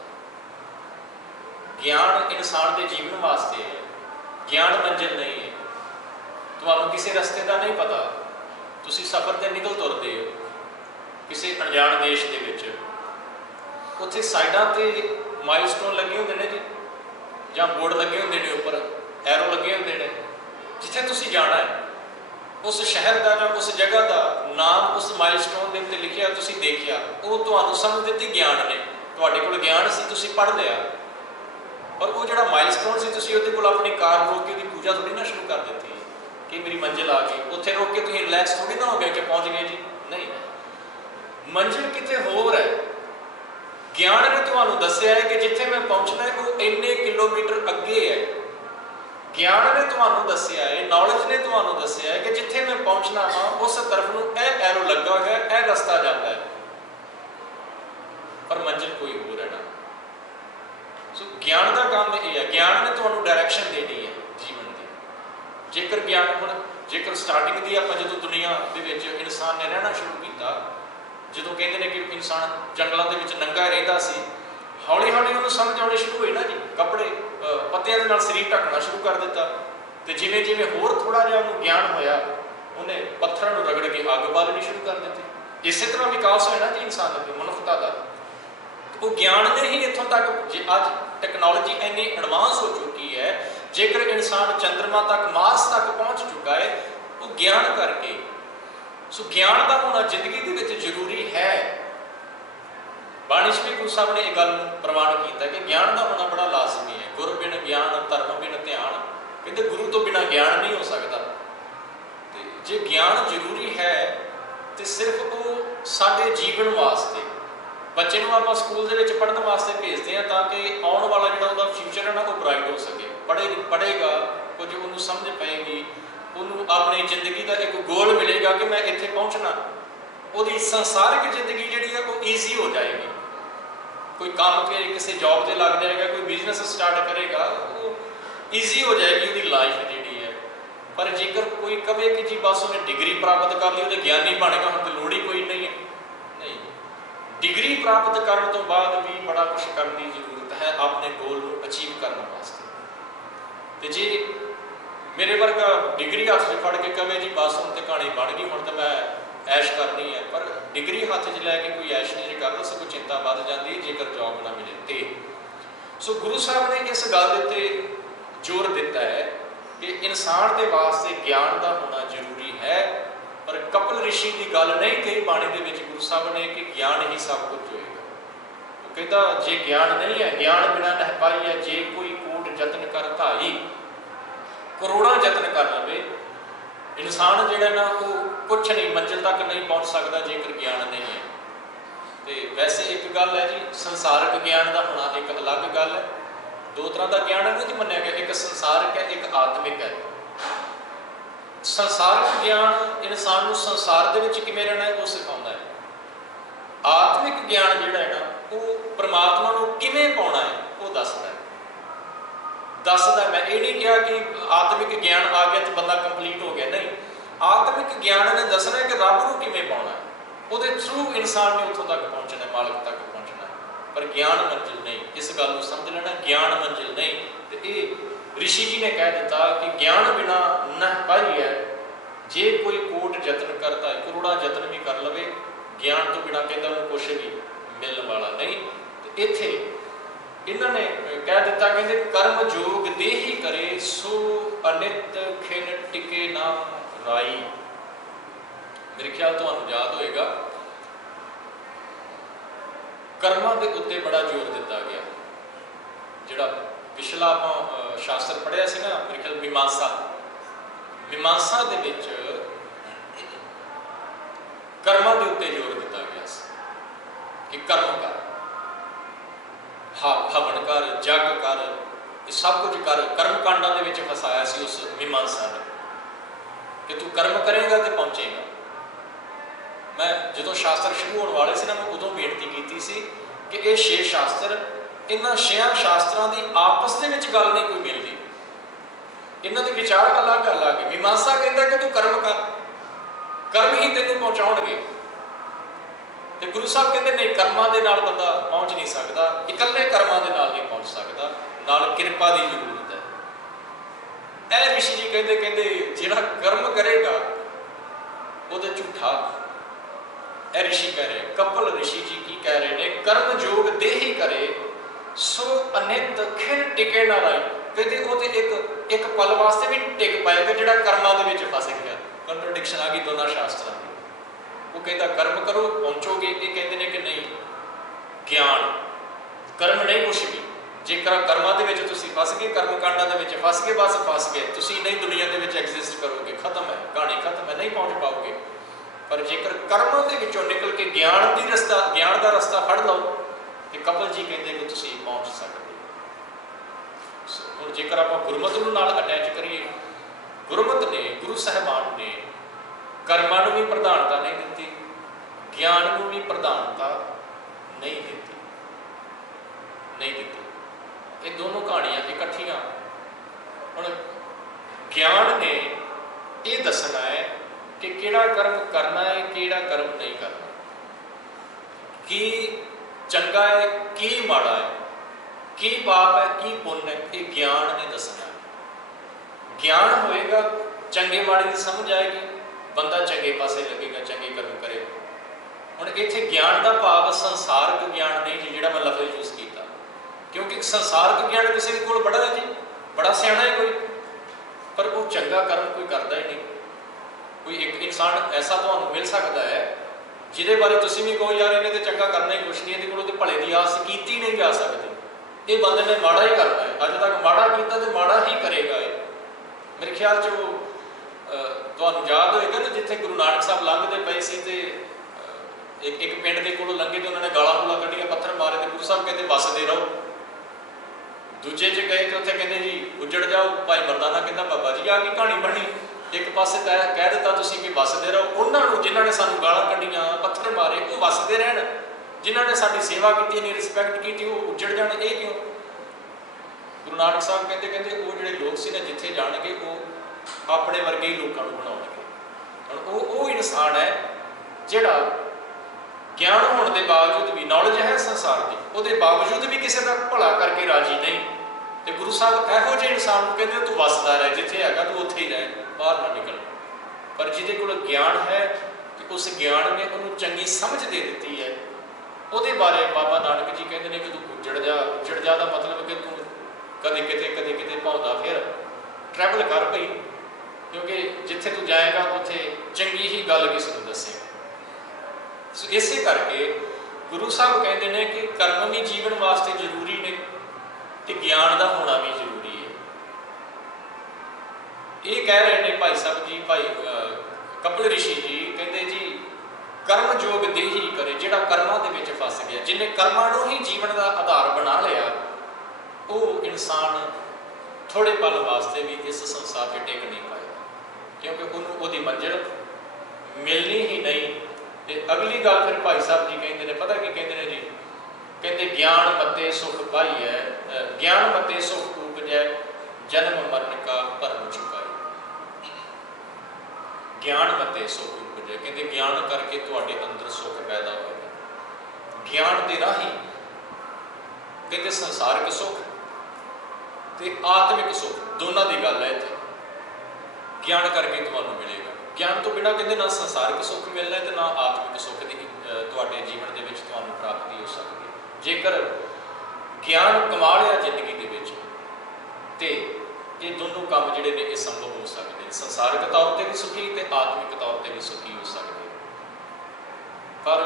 ज्ञान इंसान के जीवन वास्ते है, ज्ञान मंजिल नहीं है। तुहानूं किसी रस्ते का नहीं पता, ਤੁਸੀਂ ਸਫ਼ਰ ਤੇ ਨਿਕਲ ਤੁਰਦੇ ਹੋ ਕਿਸੇ ਅਣਜਾਣ ਦੇਸ਼ ਦੇ ਵਿੱਚ, ਉੱਥੇ ਸਾਈਡਾਂ ਤੇ ਮਾਈਲਸਟੋਨ ਲੱਗੇ ਹੁੰਦੇ ਨੇ ਜੀ, ਜਾਂ ਬੋਰਡ ਲੱਗੇ ਹੁੰਦੇ ਨੇ, ਉੱਪਰ ਐਰੋ ਲੱਗੇ ਹੁੰਦੇ ਨੇ। ਜਿੱਥੇ ਤੁਸੀਂ ਜਾਣਾ ਹੈ ਉਸ ਸ਼ਹਿਰ ਦਾ ਜਾਂ ਉਸ ਜਗ੍ਹਾ ਦਾ ਨਾਮ ਉਸ ਮਾਈਲਸਟੋਨ ਦੇ ਉੱਤੇ ਲਿਖਿਆ, ਤੁਸੀਂ ਦੇਖਿਆ, ਉਹ ਤੁਹਾਨੂੰ ਸਮਝ ਦਿੱਤੀ ਗਿਆਨ ਨੇ। ਤੁਹਾਡੇ ਕੋਲ ਗਿਆਨ ਸੀ, ਤੁਸੀਂ ਪੜ੍ਹ ਲਿਆ, ਪਰ ਉਹ ਜਿਹੜਾ ਮਾਈਲਸਟੋਨ ਸੀ ਤੁਸੀਂ ਉਹਦੇ ਕੋਲ ਆਪਣੀ ਕਾਰ ਰੋਕ ਕੇ ਉਹਦੀ ਪੂਜਾ ਥੋੜੀ ਨਾ ਸ਼ੁਰੂ ਕਰ ਦਿੱਤੀ ਕਿ ਮੇਰੀ ਮੰਜ਼ਿਲ ਆ ਗਈ। ਉੱਥੇ ਰੋਕ ਕੇ ਤੁਸੀਂ ਰਿਲੈਕਸ ਥੋੜੀ ਨਾ ਹੋ ਗਏ ਕਿ ਪਹੁੰਚ ਗਏ ਜੀ, ਨਹੀਂ, ਮੰਜ਼ਿਲ ਕਿਤੇ ਹੋਰ ਹੈ। ਗਿਆਨ ਨੇ ਤੁਹਾਨੂੰ ਦੱਸਿਆ ਹੈ ਕਿ ਜਿੱਥੇ ਮੈਂ ਪਹੁੰਚਣਾ ਹੈ ਉਹ ਇੰਨੇ ਕਿਲੋਮੀਟਰ ਅੱਗੇ ਹੈ। ਗਿਆਨ ਨੇ ਤੁਹਾਨੂੰ ਦੱਸਿਆ ਹੈ, ਨੌਲੇਜ ਨੇ ਤੁਹਾਨੂੰ ਦੱਸਿਆ ਹੈ ਕਿ ਜਿੱਥੇ ਮੈਂ ਪਹੁੰਚਣਾ ਹਾਂ ਉਸ ਤਰਫ ਨੂੰ ਇਹ ਐਰੋ ਲੱਗਾ ਹੋਇਆ, ਇਹ ਰਸਤਾ ਜਾਂਦਾ ਹੈ, ਪਰ ਮੰਜ਼ਿਲ ਕੋਈ ਹੋਰ ਹੈ ਨਾ। ਸੋ ਗਿਆਨ ਦਾ ਕੰਮ ਇਹ ਹੈ, ਗਿਆਨ ਨੇ ਤੁਹਾਨੂੰ ਡਾਇਰੈਕਸ਼ਨ ਦੇਣੀ ਹੈ ਜੀਵਨ ਦੀ। ਜੇਕਰ ਗਿਆਨ ਹੁਣ, ਜੇਕਰ ਸਟਾਰਟਿੰਗ ਦੀ ਆਪਾਂ ਜਦੋਂ ਦੁਨੀਆ ਦੇ ਵਿੱਚ ਇਨਸਾਨ ਨੇ ਰਹਿਣਾ ਸ਼ੁਰੂ ਕੀਤਾ, ਜਦੋਂ ਕਹਿੰਦੇ ਨੇ ਕਿ ਇਨਸਾਨ ਜੰਗਲਾਂ ਦੇ ਵਿੱਚ ਨੰਗਾ ਰਹਿੰਦਾ ਸੀ, ਹੌਲੀ ਹੌਲੀ ਉਹਨੂੰ ਸਮਝ ਆਉਣੀ ਸ਼ੁਰੂ ਹੋਈ ਨਾ ਜੀ। ਕੱਪੜੇ ਪੱਤਿਆਂ ਦੇ ਨਾਲ ਸਰੀਰ ਢੱਕਣਾ ਸ਼ੁਰੂ ਕਰ ਦਿੱਤਾ, ਤੇ ਜਿਵੇਂ ਜਿਵੇਂ ਹੋਰ ਥੋੜਾ ਜਿਹਾ ਉਹਨੂੰ ਗਿਆਨ ਹੋਇਆ, ਉਹਨੇ ਪੱਥਰਾਂ ਨੂੰ ਰਗੜ ਕੇ ਅੱਗ ਬਾਲਣੀ ਸ਼ੁਰੂ ਕਰ ਦਿੱਤੀ। ਇਸੇ ਤਰ੍ਹਾਂ ਵਿਕਾਸ ਹੋਇਆ ਨਾ ਜੀ ਇਨਸਾਨ ਦਾ, ਮਨੁੱਖਤਾ ਦਾ। ਉਹ ਗਿਆਨ ਨੇ ਹੀ ਇੱਥੋਂ ਤੱਕ, ਜੇ ਅੱਜ ਟੈਕਨੋਲੋਜੀ ਇੰਨੀ ਐਡਵਾਂਸ ਹੋ ਚੁੱਕੀ ਹੈ, ਜੇਕਰ ਇਨਸਾਨ ਚੰਦਰਮਾ ਤੱਕ, ਮਾਰਸ ਤੱਕ ਪਹੁੰਚ ਚੁੱਕਾ ਹੈ, ਉਹ ਗਿਆਨ ਕਰਕੇ। ਸੋ ਗਿਆਨ ਦਾ ਹੋਣਾ ਜ਼ਿੰਦਗੀ ਦੇ ਵਿੱਚ ਜ਼ਰੂਰੀ ਹੈ। ਬਾਣੀ 'ਚ ਵੀ ਗੁਰੂ ਸਾਹਿਬ ਨੇ ਇਹ ਗੱਲ ਨੂੰ ਪ੍ਰਵਾਨ ਕੀਤਾ ਕਿ ਗਿਆਨ ਦਾ ਹੋਣਾ ਬੜਾ ਲਾਜ਼ਮੀ ਹੈ। ਗੁਰ ਬਿਨ ਗਿਆਨ, ਧਰਮ ਬਿਨ ਧਿਆਨ। ਕਹਿੰਦੇ ਗੁਰੂ ਤੋਂ ਬਿਨਾਂ ਗਿਆਨ ਨਹੀਂ ਹੋ ਸਕਦਾ। ਤੇ ਜੇ ਗਿਆਨ ਜ਼ਰੂਰੀ ਹੈ ਤੇ ਸਿਰਫ ਉਹ ਸਾਡੇ ਜੀਵਨ ਵਾਸਤੇ, ਬੱਚੇ ਨੂੰ ਆਪਾਂ ਸਕੂਲ ਦੇ ਵਿੱਚ ਪੜ੍ਹਨ ਵਾਸਤੇ ਭੇਜਦੇ ਹਾਂ ਤਾਂ ਕਿ ਆਉਣ ਵਾਲਾ ਜਿਹੜਾ ਉਹਦਾ ਫਿਊਚਰ ਹੈ ਨਾ ਉਹ ਬ੍ਰਾਈਟ ਹੋ ਸਕੇ। ਪੜ੍ਹੇਗਾ, ਕੁਝ ਉਹਨੂੰ ਸਮਝ ਪਏਗੀ, ਉਹਨੂੰ ਆਪਣੀ ਜ਼ਿੰਦਗੀ ਦਾ ਇੱਕ ਗੋਲ ਮਿਲੇਗਾ ਕਿ ਮੈਂ ਇੱਥੇ ਪਹੁੰਚਣਾ। ਉਹਦੀ ਸੰਸਾਰਿਕ ਜ਼ਿੰਦਗੀ ਜਿਹੜੀ ਹੈ ਉਹ ਈਜ਼ੀ ਹੋ ਜਾਏਗੀ। ਕੋਈ ਕੰਮ ਤੇ ਕਿਸੇ ਜੌਬ ਤੇ ਲੱਗ ਜਾਏਗਾ, ਕੋਈ ਬਿਜ਼ਨਸ ਸਟਾਰਟ ਕਰੇਗਾ, ਉਹ ਈਜ਼ੀ ਹੋ ਜਾਏਗੀ ਉਹਦੀ ਲਾਈਫ ਜਿਹੜੀ ਹੈ। ਪਰ ਜੇਕਰ ਕੋਈ ਕਵੇ ਕਿ ਜੀ ਬਸ ਉਹਨੇ ਡਿਗਰੀ ਪ੍ਰਾਪਤ ਕਰ ਲਈ, ਉਹਦੇ ਗਿਆਨੀ ਬਣ ਗਿਆ, ਹੁਣ ਤੇ ਲੋੜ ਹੀ ਕੋਈ ਨਹੀਂ ਹੈ, ਨਹੀਂ। ਡਿਗਰੀ ਪ੍ਰਾਪਤ ਕਰਨ ਤੋਂ ਬਾਅਦ ਵੀ ਬੜਾ ਕੁਝ ਕਰਨ ਦੀ ਜ਼ਰੂਰਤ ਹੈ ਆਪਣੇ ਗੋਲ ਨੂੰ ਅਚੀਵ ਕਰਨ ਵਾਸਤੇ। ਤੇ ਜੇ ਮੇਰੇ ਵਰਗਾ ਡਿਗਰੀ ਹੱਥ 'ਚ ਫੜ ਕੇ ਕਵੇ ਜੀ ਬਸ ਹੁਣ ਤੇ ਕਹਾਣੀ ਬਣ ਗਈ, ਹੁਣ ਤਾਂ ਮੈਂ ਐਸ਼ ਕਰਨੀ ਹੈ, ਪਰ ਡਿਗਰੀ ਹੱਥ 'ਚ ਲੈ ਕੇ ਕੋਈ ਐਸ਼ ਨਹੀਂ ਕਰਦਾ, ਸਗੋਂ ਚਿੰਤਾ ਵੱਧ ਜਾਂਦੀ ਜੇਕਰ ਜੌਬ ਨਾ ਮਿਲੇ ਤੇ। ਸੋ ਗੁਰੂ ਸਾਹਿਬ ਨੇ ਇਸ ਗੱਲ ਦੇ ਉੱਤੇ ਜ਼ੋਰ ਦਿੱਤਾ ਹੈ ਕਿ ਇਨਸਾਨ ਦੇ ਵਾਸਤੇ ਗਿਆਨ ਦਾ ਹੋਣਾ ਜ਼ਰੂਰੀ ਹੈ। ਪਰ ਕਪਿਲ ਰਿਸ਼ੀ ਦੀ ਗੱਲ ਨਹੀਂ ਕਹੀ ਬਾਣੀ ਦੇ ਵਿੱਚ ਗੁਰੂ ਸਾਹਿਬ ਨੇ ਕਿ ਗਿਆਨ ਹੀ ਸਭ ਕੁਝ ਹੋਏਗਾ। ਉਹ ਕਹਿੰਦਾ ਜੇ ਗਿਆਨ ਨਹੀਂ ਹੈ, ਗਿਆਨ ਬਿਨਾਂ ਨਹਿ ਪਾਈ ਹੈ, ਜੇ ਕੋਈ ਕੋਟ ਯਤਨ ਕਰ ਧਾਈ, ਕਰੋੜਾਂ ਯਤਨ ਕਰ ਲਵੇ, ਇਨਸਾਨ ਜਿਹੜਾ ਨਾ ਉਹ ਕੁਛ ਨਹੀਂ, ਮੰਜ਼ਿਲ ਤੱਕ ਨਹੀਂ ਪਹੁੰਚ ਸਕਦਾ ਜੇਕਰ ਗਿਆਨ ਨਹੀਂ ਹੈ। ਤੇ ਵੈਸੇ ਇੱਕ ਗੱਲ ਹੈ ਜੀ, ਸੰਸਾਰਕ ਗਿਆਨ ਦਾ ਹੋਣਾ ਇੱਕ ਅਲੱਗ ਗੱਲ ਹੈ। ਦੋ ਤਰ੍ਹਾਂ ਦਾ ਗਿਆਨ ਹੈ ਜੀ ਮੰਨਿਆ ਗਿਆ, ਇੱਕ ਸੰਸਾਰਕ ਹੈ, ਇੱਕ ਆਤਮਿਕ ਹੈ। ਸੰਸਾਰਕ ਗਿਆਨ ਇਨਸਾਨ ਨੂੰ ਸੰਸਾਰ ਦੇ ਵਿੱਚ ਕਿਵੇਂ ਰਹਿਣਾ ਹੈ ਉਹ ਸਿਖਾਉਂਦਾ ਹੈ। ਆਤਮਿਕ ਗਿਆਨ ਜਿਹੜਾ ਹੈ ਨਾ ਉਹ ਪਰਮਾਤਮਾ ਨੂੰ ਕਿਵੇਂ ਪਾਉਣਾ ਹੈ ਉਹ ਦੱਸਦਾ ਹੈ। ਮੈਂ ਇਹ ਨਹੀਂ ਕਿਹਾ ਕਿ ਆਤਮਿਕ ਗਿਆਨ ਆ ਗਿਆ ਤੇ ਬੰਦਾ ਕੰਪਲੀਟ ਹੋ ਗਿਆ, ਨਹੀਂ। ਆਤਮਿਕ ਗਿਆਨ ਨੇ ਦੱਸਣਾ ਹੈ ਕਿ ਰੱਬ ਨੂੰ ਕਿਵੇਂ ਪਾਉਣਾ ਹੈ, ਉਹਦੇ ਥਰੂ ਇਨਸਾਨ ਨੇ ਉੱਥੋਂ ਤੱਕ ਪਹੁੰਚਣਾ, ਮਾਲਕ ਤੱਕ ਪਹੁੰਚਣਾ। ਪਰ ਗਿਆਨ ਮੰਜ਼ਿਲ ਨਹੀਂ, ਇਸ ਗੱਲ ਨੂੰ ਸਮਝ ਲੈਣਾ, ਗਿਆਨ ਮੰਜ਼ਿਲ ਨਹੀਂ। ਤੇ ਇਹ ਰਿਸ਼ੀ ਜੀ ਨੇ ਕਹਿ ਦਿੱਤਾ ਕਿ ਗਿਆਨ ਬਿਨਾ ਨਹਿ ਪਾਈ ਹੈ, ਜੇ ਕੋਈ ਕੋਟ ਯਤਨ ਕਰਦਾ ਹੈ, ਕਰੋੜਾਂ ਯਤਨ ਵੀ ਕਰ ਲਵੇ, ਗਿਆਨ ਤੋਂ ਬਿਨਾਂ ਕਹਿੰਦਾ ਉਹਨੂੰ ਕੁਛ ਵੀ ਮਿਲਣ ਵਾਲਾ ਨਹੀਂ। ਤੇ ਇੱਥੇ ਇਹਨਾਂ ਨੇ ਕਹਿ ਦਿੱਤਾ, ਕਹਿੰਦੇ ਕਰਮ ਜੋਗ ਦੇਹੀ ਕਰੇ, ਸੋ ਅਨਿਤ ਖਿਨ ਟਿਕੇ ਨਾ ਰਾਈ। ਮੇਰੇ ਖਿਆਲ ਤੁਹਾਨੂੰ ਯਾਦ ਹੋਏਗਾ, ਕਰਮਾਂ ਦੇ ਉੱਤੇ ਬੜਾ ਜ਼ੋਰ ਦਿੱਤਾ ਗਿਆ। ਜਿਹੜਾ ਪਿਛਲਾ ਆਪਾਂ ਸ਼ਾਸਤਰ ਪੜ੍ਹਿਆ ਸੀ ਨਾ, ਮੇਰੇ ਖਿਆਲ ਮੀਮਾਂਸਾ ਦੇ ਵਿੱਚ ਕਰਮਾਂ ਦੇ ਉੱਤੇ ਜ਼ੋਰ ਦਿੱਤਾ ਗਿਆ ਸੀ ਕਿ ਕਰਮ ਕਰ, ਹਵਨ ਕਰ, ਜਗ ਕਰ, ਇਹ ਸਭ ਕੁਝ ਕਰ। ਕਰਮ ਕਾਂਡਾਂ ਦੇ ਵਿੱਚ ਫਸਾਇਆ ਸੀ ਉਸ ਮੀਮਾਂਸਾ ਨੇ ਕਿ ਤੂੰ ਕਰਮ ਕਰੇਗਾ ਤੇ ਪਹੁੰਚੇਗਾ। ਮੈਂ ਜਦੋਂ ਸ਼ਾਸਤਰ ਸ਼ੁਰੂ ਹੋਣ ਵਾਲੇ ਸੀ ਨਾ, ਮੈਂ ਉਦੋਂ ਬੇਨਤੀ ਕੀਤੀ ਸੀ ਕਿ ਇਹ 6 ਸ਼ਾਸਤਰ, ਇਹਨਾਂ 6 ਸ਼ਾਸਤਰਾਂ ਦੀ ਆਪਸ ਦੇ ਵਿੱਚ ਗੱਲ ਨਹੀਂ ਕੋਈ ਮਿਲਦੀ, ਇਹਨਾਂ ਦੇ ਵਿਚਾਰ ਅਲੱਗ-ਅਲੱਗ। ਮੀਮਾਂਸਾ ਕਹਿੰਦਾ ਕਿ ਤੂੰ ਕਰਮ ਕਰ, ਕਰਮ ਹੀ ਤੈਨੂੰ ਪਹੁੰਚਾਉਣਗੇ। ਤੇ ਗੁਰੂ ਸਾਹਿਬ ਕਹਿੰਦੇ ਨਹੀਂ, ਕਰਮਾਂ ਦੇ ਨਾਲ ਬੰਦਾ ਪਹੁੰਚ ਨਹੀਂ ਸਕਦਾ, ਇਕੱਲੇ ਕਰਮਾਂ ਦੇ ਨਾਲ ਨਹੀਂ ਪਹੁੰਚ ਸਕਦਾ, ਨਾਲ ਕਿਰਪਾ ਦੀ ਜ਼ਰੂਰਤ ਹੈ। ਇਹ ਰਿਸ਼ੀ ਜੀ ਕਹਿੰਦੇ ਜਿਹੜਾ ਕਰਮ ਕਰੇਗਾ ਉਹਦੇ ਝੂਠਾ। ਇਹ ਰਿਸ਼ੀ ਕਹਿ ਰਹੇ, ਕਪਲ ਰਿਸ਼ੀ ਜੀ ਕੀ ਕਹਿ ਰਹੇ ਨੇ, ਕਰਮ ਜੋਗ ਦੇਹੀ ਕਰੇ ਸੋ ਅਨਿਤ ਖਿਨ ਟਿਕੇ ਨਾ ਰਾਈ। ਕਹਿੰਦੇ ਉਹ ਤੇ ਇੱਕ ਪਲ ਵਾਸਤੇ ਵੀ ਟਿਕ ਪਾਏਗਾ ਜਿਹੜਾ ਕਰਮਾਂ ਦੇ ਵਿੱਚ ਫਸ ਗਿਆ। ਕੰਟਰਡਿਕਸ਼ਨ ਆ ਗਈ ਦੋਨਾਂ ਸ਼ਾਸਤਰਾਂ ਦੀ। ਉਹ ਕਹਿੰਦਾ ਕਰਮ ਕਰੋ ਪਹੁੰਚੋਗੇ, ਇਹ ਕਹਿੰਦੇ ਨੇ ਕਿ ਨਹੀਂ, ਗਿਆਨ ਕਰਮ ਨਹੀਂ ਕੁਛ ਵੀ। ਜੇਕਰ ਕਰਮਾਂ ਦੇ ਵਿੱਚ ਤੁਸੀਂ ਫਸ ਗਏ, ਕਰਮ ਕਾਂਡਾਂ ਦੇ ਵਿੱਚ ਫਸ ਗਏ, ਬਸ ਫਸ ਗਏ, ਤੁਸੀਂ ਨਹੀਂ ਦੁਨੀਆ ਦੇ ਵਿੱਚ ਐਗਜ਼ਿਸਟ ਕਰੋਗੇ, ਖਤਮ ਹੈ ਕਹਾਣੀ, ਖਤਮ ਹੈ, ਨਹੀਂ ਪਹੁੰਚ ਪਾਓਗੇ। ਪਰ ਜੇਕਰ ਕਰਮਾਂ ਦੇ ਵਿੱਚੋਂ ਨਿਕਲ ਕੇ ਗਿਆਨ ਦਾ ਰਸਤਾ ਫੜ ਲਓ ਤੇ ਕਪਲ ਜੀ ਕਹਿੰਦੇ ਕਿ ਤੁਸੀਂ ਪਹੁੰਚ ਸਕਦੇ ਹੋ। ਹੁਣ ਜੇਕਰ ਆਪਾਂ ਗੁਰਮਤਿ ਨੂੰ ਨਾਲ ਅਟੈਚ ਕਰੀਏ, ਗੁਰਮਤਿ ਨੇ, ਗੁਰੂ ਸਾਹਿਬਾਨ ਨੇ ਕਰਮਾਂ ਨੂੰ ਵੀ ਪ੍ਰਧਾਨਤਾ ਨਹੀਂ ਦਿੱਤੀ, ਗਿਆਨ ਨੂੰ ਵੀ ਪ੍ਰਧਾਨਤਾ ਨਹੀਂ ਦਿੱਤੀ। ਇਹ ਦੋਨੋਂ ਕਹਾਣੀਆਂ ਇਕੱਠੀਆਂ। ਹੁਣ ਗਿਆਨ ਨੇ ਇਹ ਦੱਸਣਾ ਹੈ ਕਿ ਕਿਹੜਾ ਕਰਮ ਕਰਨਾ ਹੈ, ਕਿਹੜਾ ਕਰਮ ਨਹੀਂ ਕਰਨਾ, ਕੀ ਚੰਗਾ ਹੈ, ਕੀ ਮਾੜਾ ਹੈ, ਕੀ ਪਾਪ ਹੈ, ਕੀ ਪੁੰਨ ਹੈ, ਇਹ ਗਿਆਨ ਨੇ ਦੱਸਣਾ। ਗਿਆਨ ਹੋਏਗਾ, ਚੰਗੇ ਮਾੜੇ ਦੀ ਸਮਝ ਆਏਗੀ, ਬੰਦਾ ਚੰਗੇ ਪਾਸੇ ਲੱਗੇਗਾ, ਚੰਗੇ ਕਰਮ ਕਰੇਗਾ। ਹੁਣ ਇੱਥੇ ਗਿਆਨ ਦਾ ਭਾਵ ਸੰਸਾਰਕ ਗਿਆਨ ਨਹੀਂ ਜੀ, ਜਿਹੜਾ ਮੈਂ ਲਫ਼ਜ਼ ਯੂਜ਼ ਕੀਤਾ, ਕਿਉਂਕਿ ਸੰਸਾਰਕ ਗਿਆਨ ਕਿਸੇ ਦੇ ਕੋਲ ਬੜਾ ਹੈ ਜੀ, ਬੜਾ ਸਿਆਣਾ ਹੈ ਕੋਈ, ਪਰ ਉਹ ਚੰਗਾ ਕਰਮ ਕੋਈ ਕਰਦਾ ਹੀ ਨਹੀਂ। ਕੋਈ ਇੱਕ ਇਨਸਾਨ ਐਸਾ ਤੁਹਾਨੂੰ ਮਿਲ ਸਕਦਾ ਹੈ ਜਿਹਦੇ ਬਾਰੇ ਤੁਸੀਂ ਵੀ ਕਹੋ ਯਾਰ ਇਹਨੇ ਤੇ ਚੰਗਾ ਕਰਨਾ ਹੀ ਕੁਛ ਨਹੀਂ, ਇਹਦੇ ਕੋਲੋਂ ਤੇ ਭਲੇ ਦੀ ਆਸ ਕੀਤੀ ਨਹੀਂ ਜਾ ਸਕਦੀ, ਇਹ ਬੰਦੇ ਨੇ ਮਾੜਾ ਹੀ ਕਰਨਾ ਹੈ, ਅੱਜ ਤੱਕ ਮਾੜਾ ਕੀਤਾ ਤੇ ਮਾੜਾ ਹੀ ਕਰੇਗਾ। ਇਹ ਮੇਰੇ ਖਿਆਲ 'ਚ ਉਹ ਤੁਹਾਨੂੰ ਯਾਦ ਹੋਏਗਾ ਨਾ, ਜਿੱਥੇ ਗੁਰੂ ਨਾਨਕ ਸਾਹਿਬ ਲੰਘਦੇ ਪਏ ਸੀ ਤੇ ਇੱਕ ਪਿੰਡ ਦੇ ਕੋਲੋਂ ਲੰਘੇ ਤੇ ਉਹਨਾਂ ਨੇ ਗਾਲਾਂ ਗੂਲਾਂ ਕੱਢੀਆਂ, ਪੱਥਰ ਮਾਰੇ, ਤੇ ਗੁਰੂ ਸਾਹਿਬ ਕਹਿੰਦੇ ਵੱਸਦੇ ਰਹੋ। ਦੂਜੇ 'ਚ ਗਏ ਤੇ ਉੱਥੇ ਕਹਿੰਦੇ ਜੀ ਉੱਜੜ ਜਾਓ। ਭਾਈ ਮਰਦਾਨਾ ਕਹਿੰਦਾ ਬਾਬਾ ਜੀ ਆਹ ਕੀ ਕਹਾਣੀ ਬਣੀ, ਇੱਕ ਪਾਸੇ ਕਹਿ ਦਿੱਤਾ ਤੁਸੀਂ ਕਿ ਵੱਸਦੇ ਰਹੋ, ਉਹਨਾਂ ਨੂੰ ਜਿਨ੍ਹਾਂ ਨੇ ਸਾਨੂੰ ਗਾਲਾਂ ਕੱਢੀਆਂ, ਪੱਥਰ ਮਾਰੇ, ਉਹ ਵੱਸਦੇ ਰਹਿਣ, ਜਿਨ੍ਹਾਂ ਨੇ ਸਾਡੀ ਸੇਵਾ ਕੀਤੀ, ਨਹੀਂ ਰਿਸਪੈਕਟ ਕੀਤੀ, ਉਹ ਉੱਜੜ ਜਾਣ, ਇਹ ਕਿਉਂ? ਗੁਰੂ ਨਾਨਕ ਸਾਹਿਬ ਕਹਿੰਦੇ ਉਹ ਜਿਹੜੇ ਲੋਕ ਸੀ ਨਾ, ਜਿੱਥੇ ਜਾਣਗੇ ਉਹ ਆਪਣੇ ਵਰਗੇ ਹੀ ਲੋਕਾਂ ਨੂੰ ਬਣਾਉਣਗੇ। ਹੁਣ ਉਹ ਇਨਸਾਨ ਹੈ ਜਿਹੜਾ ਗਿਆਨ ਹੋਣ ਦੇ ਬਾਵਜੂਦ ਵੀ, ਨੌਲੇਜ ਹੈ ਸੰਸਾਰ ਦੀ, ਉਹਦੇ ਬਾਵਜੂਦ ਵੀ ਕਿਸੇ ਦਾ ਭਲਾ ਕਰਕੇ ਰਾਜੀ ਨਹੀਂ। ਤੇ ਗੁਰੂ ਸਾਹਿਬ ਇਹੋ ਜਿਹੇ ਇਨਸਾਨ ਨੂੰ ਕਹਿੰਦੇ ਤੂੰ ਵੱਸਦਾ ਰਹਿ, ਜਿੱਥੇ ਹੈਗਾ ਤੂੰ ਉੱਥੇ ਹੀ ਰਹਿ, ਬਾਹਰ ਨਾ ਨਿਕਲ। ਪਰ ਜਿਹਦੇ ਕੋਲ ਗਿਆਨ ਹੈ ਤੇ ਉਸ ਗਿਆਨ ਨੇ ਉਹਨੂੰ ਚੰਗੀ ਸਮਝ ਦੇ ਦਿੱਤੀ ਹੈ, ਉਹਦੇ ਬਾਰੇ ਬਾਬਾ ਨਾਨਕ ਜੀ ਕਹਿੰਦੇ ਨੇ ਕਿ ਤੂੰ ਉੱਜੜ ਜਾ ਦਾ ਮਤਲਬ ਕਿ ਤੂੰ ਕਦੇ ਕਿਤੇ ਭੌਂਦਾ ਫਿਰ ਟਰੈਵਲ ਕਰ ਪਈ, ਕਿਉਂਕਿ ਜਿੱਥੇ ਤੂੰ ਜਾਏਗਾ ਉੱਥੇ ਚੰਗੀ ਹੀ ਗੱਲ ਕਿਸੇ ਨੂੰ ਦੱਸੇਗਾ। ਸੋ ਇਸੇ ਕਰਕੇ ਗੁਰੂ ਸਾਹਿਬ ਕਹਿੰਦੇ ਨੇ ਕਿ ਕਰਮ ਵੀ ਜੀਵਨ ਵਾਸਤੇ ਜ਼ਰੂਰੀ ਨੇ ਤੇ ਗਿਆਨ ਦਾ ਹੋਣਾ ਵੀ ਜ਼ਰੂਰੀ ਹੈ। ਇਹ ਕਹਿ ਰਹੇ ਨੇ ਭਾਈ ਸਾਹਿਬ ਜੀ, ਭਾਈ ਕਪਿਲ ਰਿਸ਼ੀ ਜੀ ਕਹਿੰਦੇ ਜੀ ਕਰਮ ਜੋਗ ਦੇਹੀ ਕਰੇ, ਜਿਹੜਾ ਕਰਮਾਂ ਦੇ ਵਿੱਚ ਫਸ ਗਿਆ, ਜਿਹਨੇ ਕਰਮਾਂ ਨੂੰ ਹੀ ਜੀਵਨ ਦਾ ਆਧਾਰ ਬਣਾ ਲਿਆ, ਉਹ ਇਨਸਾਨ ਥੋੜੇ ਪਲ ਵਾਸਤੇ ਵੀ ਇਸ ਸੰਸਾਰ 'ਚ ਟਿਕ ਨਹੀਂ ਪਾਏਗਾ, ਕਿਉਂਕਿ ਉਹਨੂੰ ਉਹਦੀ ਮੰਜ਼ਿਲ ਮਿਲਣੀ ਹੀ ਨਹੀਂ। ਤੇ ਅਗਲੀ ਗੱਲ ਫਿਰ ਭਾਈ ਸਾਹਿਬ ਜੀ ਕਹਿੰਦੇ ਨੇ, ਪਤਾ ਕੀ ਕਹਿੰਦੇ ਨੇ ਜੀ, ਕਹਿੰਦੇ ਗਿਆਨ ਮਤੇ ਸੁਖ ਪਾਈਐ, ਗਿਆਨ ਮਤੇ ਸੁਖ ਉਪਜੈ, ਜਨਮ ਮਰਨ ਕਾ ਭਰਮ ਚੁਕਾਏ। ਗਿਆਨ ਮਤੇ ਸੁਖ ਉਪਜੈ, ਕਹਿੰਦੇ ਗਿਆਨ ਕਰਕੇ ਤੁਹਾਡੇ ਅੰਦਰ ਸੁਖ ਪੈਦਾ ਹੋਵੇਗਾ। ਗਿਆਨ ਦੇ ਰਾਹੀਂ ਕਹਿੰਦੇ ਸੰਸਾਰਿਕ ਸੁਖ ਤੇ ਆਤਮਿਕ ਸੁਖ ਦੋਨਾਂ ਦੀ ਗੱਲ ਹੈ ਇੱਥੇ, ਗਿਆਨ ਕਰਕੇ ਤੁਹਾਨੂੰ ਮਿਲੇਗਾ। ਗਿਆਨ ਤੋਂ ਬਿਨਾਂ ਕਹਿੰਦੇ ਨਾ ਸੰਸਾਰਿਕ ਸੁੱਖ ਮਿਲਣਾ ਤੇ ਨਾ ਆਤਮਿਕ ਸੁੱਖ ਦੀ ਤੁਹਾਡੇ ਜੀਵਨ ਦੇ ਵਿੱਚ ਤੁਹਾਨੂੰ ਪ੍ਰਾਪਤੀ ਹੋ ਸਕਦੀ। ਜੇਕਰ ਗਿਆਨ ਕਮਾ ਲਿਆ ਜ਼ਿੰਦਗੀ ਦੇ ਵਿੱਚ ਤੇ ਇਹ ਦੋਨੋਂ ਕੰਮ ਜਿਹੜੇ ਨੇ ਇਹ ਸੰਭਵ ਹੋ ਸਕਦੇ ਨੇ, ਸੰਸਾਰਿਕ ਤੌਰ ਤੇ ਵੀ ਸੁਖੀ ਤੇ ਆਤਮਿਕ ਤੌਰ ਤੇ ਵੀ ਸੁਖੀ ਹੋ ਸਕਦੇ। ਪਰ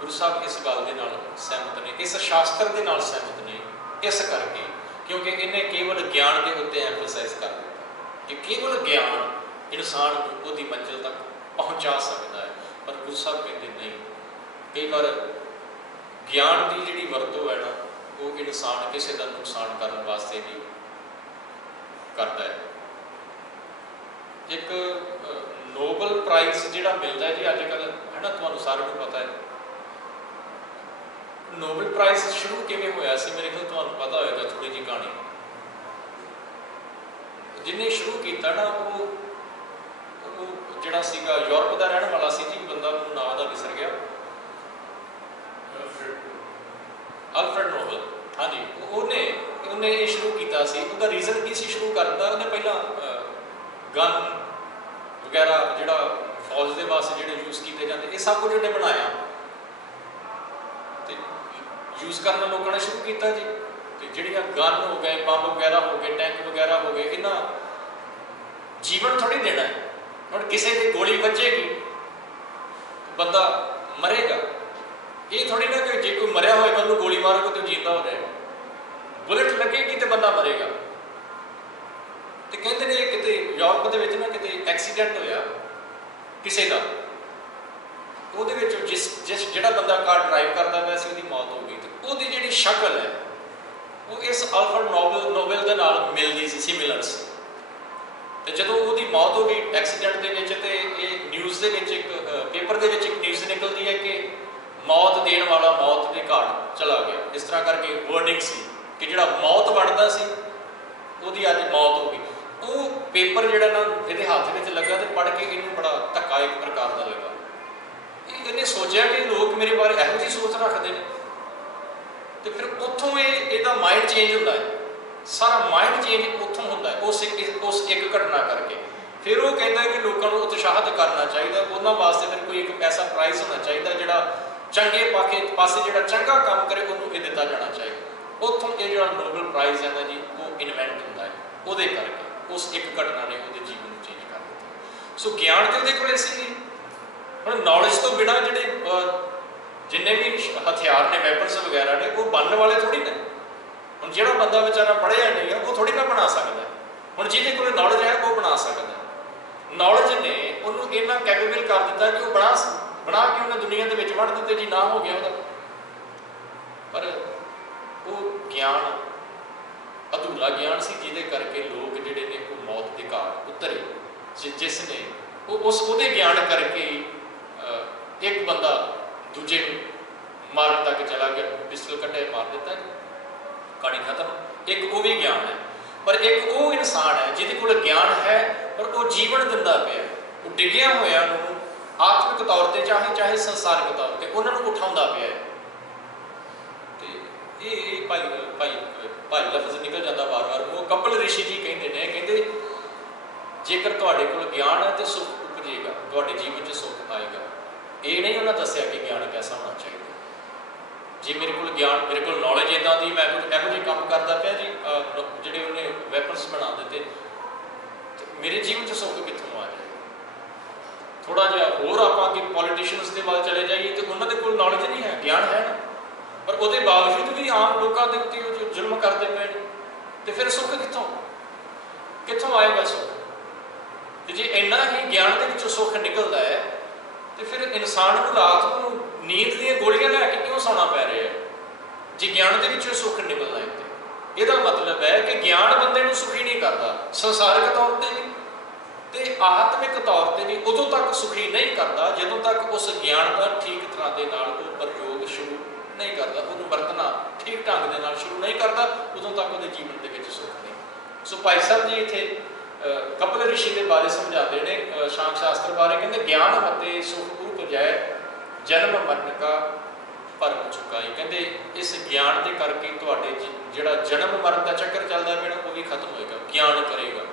ਗੁਰੂ ਸਾਹਿਬ ਇਸ ਗੱਲ ਦੇ ਨਾਲ ਸਹਿਮਤ ਨੇ, ਇਸ ਸ਼ਾਸਤਰ ਦੇ ਨਾਲ ਸਹਿਮਤ ਨੇ, ਇਸ ਕਰਕੇ ਕਿਉਂਕਿ ਇਹਨੇ ਕੇਵਲ ਗਿਆਨ ਦੇ ਉੱਤੇ ਐਮਫਸਾਈਜ਼ ਕਰ ਦਿੱਤਾ ਕਿ ਕੇਵਲ ਗਿਆਨ ਇਨਸਾਨ ਨੂੰ ਉਹਦੀ ਮੰਜ਼ਿਲ ਤੱਕ ਪਹੁੰਚਾ ਸਕਦਾ ਹੈ। ਪਰ ਗੁਰੂ ਸਾਹਿਬ ਕਹਿੰਦੇ ਨਹੀਂ, ਕਈ ਵਾਰ ਗਿਆਨ ਦੀ ਜਿਹੜੀ ਵਰਤੋਂ ਹੈ ਨਾ, ਉਹ ਇਨਸਾਨ ਕਿਸੇ ਦਾ ਨੁਕਸਾਨ ਕਰਨ ਵਾਸਤੇ ਵੀ ਕਰਦਾ ਹੈ। ਇੱਕ ਨੋਬਲ ਪ੍ਰਾਈਜ਼ ਜਿਹੜਾ ਮਿਲਦਾ ਜੀ ਅੱਜ ਕੱਲ੍ਹ ਹੈ ਨਾ, ਤੁਹਾਨੂੰ ਸਾਰਿਆਂ ਨੂੰ ਪਤਾ ਹੈ। ਨੋਬਲ ਪ੍ਰਾਈਜ਼ ਸ਼ੁਰੂ ਕਿਵੇਂ ਹੋਇਆ ਸੀ, ਮੇਰੇ ਖਿਆਲ ਤੁਹਾਨੂੰ ਪਤਾ ਹੋਏਗਾ ਥੋੜੀ ਜਿਹੀ ਕਹਾਣੀ। ਜਿਹਨੇ ਸ਼ੁਰੂ ਕੀਤਾ ਨਾ ਉਹ ਜਿਹੜਾ ਸੀਗਾ ਯੂਰਪ ਦਾ ਰਹਿਣ ਵਾਲਾ ਸੀ ਜੀ, ਬੰਦਾ ਨੂੰ ਨਾਂ ਦਾ ਵਿਸਰ ਗਿਆ, ਅਲਫਰੈਡ ਨੋਬਲ। ਹਾਂਜੀ, ਉਹਨੇ ਇਹ ਸ਼ੁਰੂ ਕੀਤਾ ਸੀ। ਉਹਦਾ ਰੀਜ਼ਨ ਕੀ ਸੀ ਸ਼ੁਰੂ ਕਰਨ ਦਾ? ਉਹਨੇ ਪਹਿਲਾਂ ਗਨ ਵਗੈਰਾ ਜਿਹੜਾ फौज के वास्ते जो यूज़ किए जाते, ये सब कुछ उन्हें बनाया तो यूज़ करना लोगों ने शुरू किया जी। तो ਜਿਹੜੀਆਂ गन हो गए, बंब वगैरह हो गए, टैंक वगैरह हो गए, इन्हें जीवन थोड़ी देना है। हम किसी की गोली बजेगी बंदा मरेगा, ये थोड़ी ना कि जे कोई मरिया होएगा उन्होंने गोली मारोगे तो जीता हो जाएगा, बुलेट लगेगी तो बंदा मरेगा। तो कहते हैं कि यूरोप के ना कि एक्सीडेंट होया किसी का, वो जिस जिस जोड़ा बंदा कार ड्राइव करता वैसे उसकी मौत हो गई, तो वो जी शक्ल है वो इस अल्फ्रेड नोबेल के नाल मिलती सी, सिमिलर सी। तो जो वो मौत हो गई एक्सीडेंट के, ये न्यूज़ के एक पेपर के एक न्यूज़ निकलती है कि मौत देने वाला मौत के घाट चला गया, इस तरह करके वर्डिंग सी कि जो मौत बनता सी उसकी अज मौत हो गई। वो पेपर जो ना ये हाथ में लगा तो पढ़ के इन्हों बड़ा धक्का एक प्रकार का लगा। इन्हें सोचा कि लोग मेरे बारे यहो जी सोच रखते हैं, तो फिर उतों ये माइंड चेंज होता है, सारा माइंड चेंज उतों होता है उस एक घटना करके। फिर वो कहता है कि लोगों को उत्साहित करना चाहिए, उन्होंने वास्ते फिर कोई एक ऐसा प्राइज़ होना चाहिए जोड़ा चंगे पासे जो चंगा काम करे उन्होंने ये दिता जाना चाहिए। उतों ये जो नोबल प्राइज़ है ना जी, वो इन्वेंट होता है, वो करके उस एक घटना ने वो जीवन को चेंज कर दिया। सो ज्ञान तो वो को सी हम नॉलेज तो बिना जोड़े जिन्हें भी हथियार ने, वैपन्स वगैरह ने, वो बनने वाले थोड़ी ने। हम जो बंदा बेचारा पढ़िया नहीं है वो थोड़ी ना बना सकता, हम जिन्हें को नॉलेज है वो बना सकता। नॉलेज ने उन्होंने इन्ना कैपेबल कर दिता कि वो बना के उन्हें दुनिया के वढ़ दिते जी, ना हो गया वो। पर वो ज्ञान अधूरा ज्ञान से जिदे करके लोग जोड़े ने वो मौत के घाट उतरे, जिसने उस ज्ञान करके एक बंदा दूजे मारन तक चला गया, पिस्टल कटे मार दिता, कहानी खत्म। एक वो भी ज्ञान है, पर एक वो इंसान है जिहदे कोल ज्ञान है पर वो जीवन दिंदा पिया, वो डिग्गिया होया आत्मिक तौर पर चाहे चाहे संसारिक तौर पर उन्होंने उठाउंदा पिया। तो ये भाई लफ्ज़ निकल जाता बार बार। वो कपिल ऋषि जी कहते जेकर तुहाडे कोल ज्ञान है तो सुख उपजेगा, तुहाडे जीवन में सुख आएगा। ये नहीं उन्होंने दसिया कि ज्ञान कैसा होना चाहिए। जी मेरे को ज्ञान, मेरे को नॉलेज इदा की, मैं कुछ यहो जी काम करता पाया जी जोड़े उन्हें वैपन्स बना देते, तो मेरे जीवन से सुख कितों आ जाए। थोड़ा जहा होर आप पॉलिटिशियंस के वाल चले जाइए तो उन्होंने कोल नॉलेज नहीं है, ज्ञान है ना, पर वो बावजूद भी आम लोगों के उत्ते जुल्म करते पे, तो फिर सुख कितों आएगा सुख। तो जे इन्ना ही ज्ञान के सुख निकलता है तो फिर इंसान को रात को नींद दी गोलियां लैके क्यों सोना पै रहा है, जे ज्ञान के सुख निकलना है। यदा मतलब है कि ज्ञान बंदे को सुखी नहीं करता, संसारिक तौर पर भी तो आत्मिक तौर पर भी उदों तक सुखी नहीं करता जदों तक उस ज्ञान का ठीक तरह के नाल प्रयोग शुरू नहीं करता, उन्होंने वरतना ठीक ढंग के शुरू नहीं करता, उदों तक वो जीवन के सुख नहीं। सो भाई साहब जी इत्थे कपिल ऋषि के बारे समझाते हैं शांख शास्त्र बारे, कहते ज्ञान मते सुख उपजाए जन्म मरण का भरम चुकाई। कहते इस ज्ञान के करके तुहाडे जिहड़ा जन्म मरण का चक्कर चलता है वो भी खत्म होएगा, ज्ञान करेगा।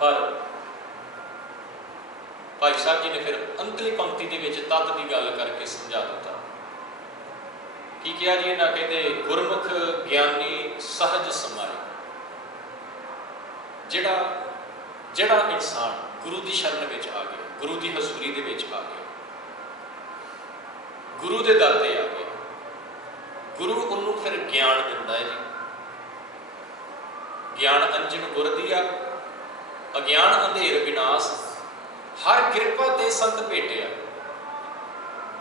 पर भाई साहब जी ने फिर अंतली पंक्ति के तत्त की गल करके समझा दिता। की कहा जी इन्हें, कहते गुरमुख ज्ञानी सहज समाए। जिहड़ा इंसान गुरु की शरण में आ गया, गुरु की हजूरी के आ गया, गुरु के दर पर आ गया, गुरु उन्होंने फिर ज्ञान दिता है जी। ज्ञान अंजन गुर दिया, अज्ञान अंधेर विनाश, हर कृपा ते संत भेटिया।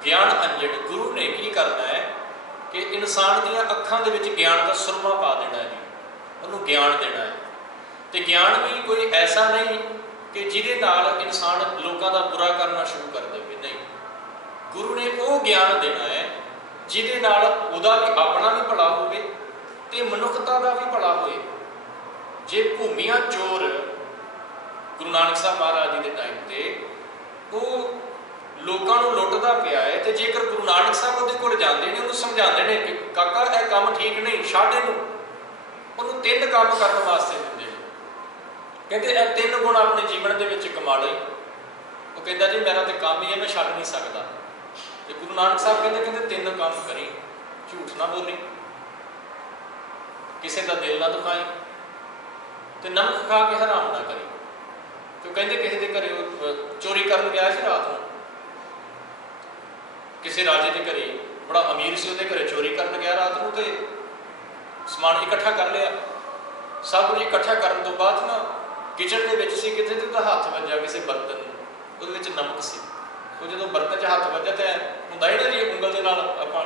ज्ञान अंजन गुरु ने की करना है कि इंसान दियां अखां दे विच ज्ञान का सुरमा पा देना है जी, उन्होंने ज्ञान देना है। तो ज्ञान भी कोई ऐसा नहीं कि जिहदे नाल इंसान लोगों का बुरा करना शुरू कर दे, नहीं। गुरु ने वो ज्ञान देना है जिहदे नाल उहदा भी अपना भी भला होवे ते मनुखता का भी भला होए। जे भूमिया चोर गुरु नानक साहब महाराज जी के टाइम पर वो लोगों को लुटता पिया है, तो जेकर गुरु नानक साहब उहदे कोल जाते हैं, उन्होंने समझाते हैं कि काका यह काम ठीक नहीं, छड्ड इहनूं। उन्होंने 3 काम करने वास्ते दिंदे, कहते यह 3 गुण अपने जीवन के कमा लई। वो कहता जी मेरा तो काम ही है, मैं छड्ड नहीं सकता। तो गुरु नानक साहब कहते 3 काम करी, झूठ ना बोली, किसी का दिल ना दुखाई, तो नमक खा के हराम ना करी। तो कहते किसी के घरे चोरी करन गया सी रात में, किसी राजे के घरे, बड़ा अमीर से उसके घरे चोरी करन गया रात में, तो समान इकट्ठा कर लिया। सब कुछ इकट्ठा करने तो बाद ना किचन के विच सी किते तो हाथ वज्जा किसी बर्तन, उहदे नमक सी। तो जो बर्तन च हाथ वज्जा तो हुंदा ही ना जी, उंगल के नाल आपां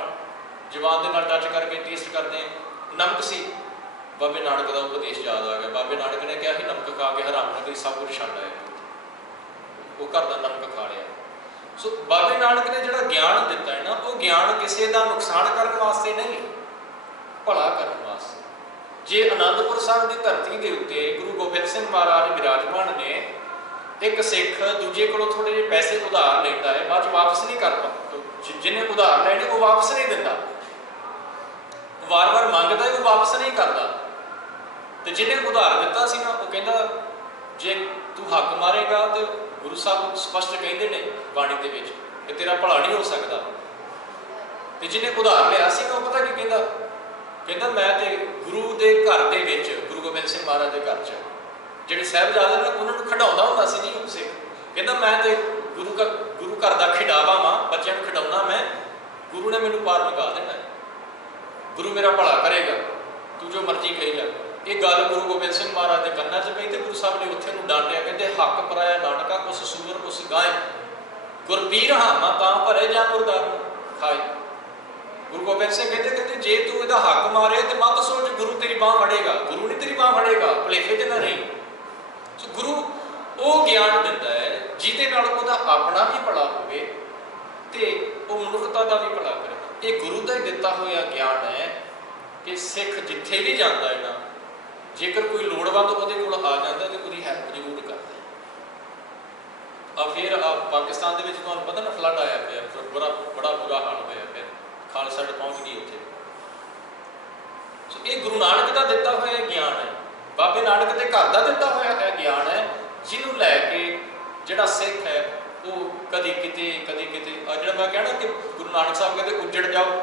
जवान के नाल टच करके टेस्ट करते हैं, नमक सी। बाबे नानक का उपदेश याद आ गया। बाबे नानक ने कहा कि नमक खा के हराम ना करी, सब कुछ छड्ड आए, वो घर का नमक खा लिया। सो बाबे नानक ने जो ज्ञान दिता है ना, वो ज्ञान किसी का नुकसान करने वास्ते नहीं, भला करने वास्ते। जे आनंदपुर साहब की धरती के उत्ते गुरु गोबिंद सिंह महाराज विराजमान ने, एक सिख दूजे को थोड़े जे पैसे उधार लेता है, बाद वापस नहीं कर पाता, जिन्हें उधार लेने वो वापस नहीं देता, वार वार मंगता है वो वापस नहीं करता। तो जिन्हें उधार दिता सी ना, वो कहता जे तू हक मारेगा तो गुरु साहब स्पष्ट कहते हैं बाणी के विच कि तेरा भला नहीं हो सकता। तो जिन्हें उधार लिया सी ना, पता की कहता, कहता मैं तो गुरु के घर के विच, गुरु गोबिंद सिंह महाराज के घर च ਜਿਹੜੇ ਸਾਹਿਬਜ਼ਾਦੇ ਨੇ ਉਹਨਾਂ ਨੂੰ ਖਿਡਾਉਂਦਾ ਹੁੰਦਾ ਸੀ ਜੀ ਸਿੱਖ। ਕਹਿੰਦਾ ਮੈਂ ਤੇ ਗੁਰੂ ਘਰ ਦਾ ਖਿਡਾਵਾ ਵਾਂ, ਬੱਚਿਆਂ ਨੂੰ ਖਿਡਾਉਣਾ ਮੈਂ, ਗੁਰੂ ਨੇ ਮੈਨੂੰ ਪਾਰ ਲਗਾ ਦੇਣਾ, ਗੁਰੂ ਮੇਰਾ ਭਲਾ ਕਰੇਗਾ, ਤੂੰ ਜੋ ਮਰਜ਼ੀ ਕਹੀ ਜਾ। ਇਹ ਗੱਲ ਗੁਰੂ ਗੋਬਿੰਦ ਸਿੰਘ ਮਹਾਰਾਜ ਦੇ ਕੰਨਾਂ 'ਚ ਪਈ ਤੇ ਗੁਰੂ ਸਾਹਿਬ ਨੇ ਉੱਥੇ ਨੂੰ ਡਾਂਟਿਆ, ਕਹਿੰਦੇ ਹੱਕ ਪਰਾਇਆ ਨਾਨਕਾ ਉਸ ਸੂਰ ਉਸ ਗਾਏ, ਗੁਰਪੀਰ ਹਾਮਾ ਤਾਂ ਭਰੇ ਜਾਂ ਮੁਰਦਾਰ ਖਾਏ। ਗੁਰੂ ਗੋਬਿੰਦ ਸਿੰਘ ਕਹਿੰਦੇ ਜੇ ਤੂੰ ਇਹਦਾ ਹੱਕ ਮਾਰੇ ਤੇ ਮਤ ਸੋਚ ਗੁਰੂ ਤੇਰੀ ਬਾਂਹ ਫੜੇਗਾ, ਗੁਰੂ ਨਹੀਂ ਤੇਰੀ ਬਾਂਹ ਫੜੇਗਾ, ਭੁਲੇਖੇ 'ਚ ਨਾ ਰਹੀ। ਸੋ ਗੁਰੂ ਉਹ ਗਿਆਨ ਦਿੰਦਾ ਹੈ ਜਿਹਦੇ ਨਾਲ ਉਹਦਾ ਆਪਣਾ ਵੀ ਭਲਾ ਹੋਵੇ ਤੇ ਉਹ ਮਨੁੱਖਤਾ ਦਾ ਵੀ ਭਲਾ ਕਰੇ। ਇਹ ਗੁਰੂ ਦਾ ਹੀ ਦਿੱਤਾ ਹੋਇਆ ਗਿਆਨ ਹੈ ਕਿ ਸਿੱਖ ਜਿੱਥੇ ਵੀ ਜਾਂਦਾ ਹੈ ਨਾ, ਜੇਕਰ ਕੋਈ ਲੋੜਵੰਦ ਉਹਦੇ ਕੋਲ ਆ ਜਾਂਦਾ ਤੇ ਉਹਦੀ ਹੈਲਪ ਜ਼ਰੂਰ ਕਰਦਾ। ਫਿਰ ਪਾਕਿਸਤਾਨ ਦੇ ਵਿੱਚ ਤੁਹਾਨੂੰ ਪਤਾ ਨਾ ਫਲੱਡ ਆਇਆ ਪਿਆ, ਬੜਾ ਬੁਰਾ ਹਾਲ ਹੋਇਆ ਪਿਆ, ਖਾਲਸਾ ਪਹੁੰਚ ਗਈ ਉੱਥੇ। ਸੋ ਇਹ ਗੁਰੂ ਨਾਨਕ ਦਾ ਦਿੱਤਾ ਹੋਇਆ ਗਿਆਨ ਹੈ, ਬਾਬੇ ਨਾਨਕ ਦੇ ਘਰ ਦਾ ਦਿੱਤਾ ਹੋਇਆ ਗਿਆਨ ਹੈ, ਜਿਹਨੂੰ ਲੈ ਕੇ ਜਿਹੜਾ ਸਿੱਖ ਹੈ ਉਹ ਕਦੀ ਕਿਤੇ ਜਿਹੜਾ ਮੈਂ ਕਹਿਣਾ ਕਿ ਗੁਰੂ ਨਾਨਕ ਸਾਹਿਬ ਕਹਿੰਦੇ ਉੱਜੜ ਜਾਓ,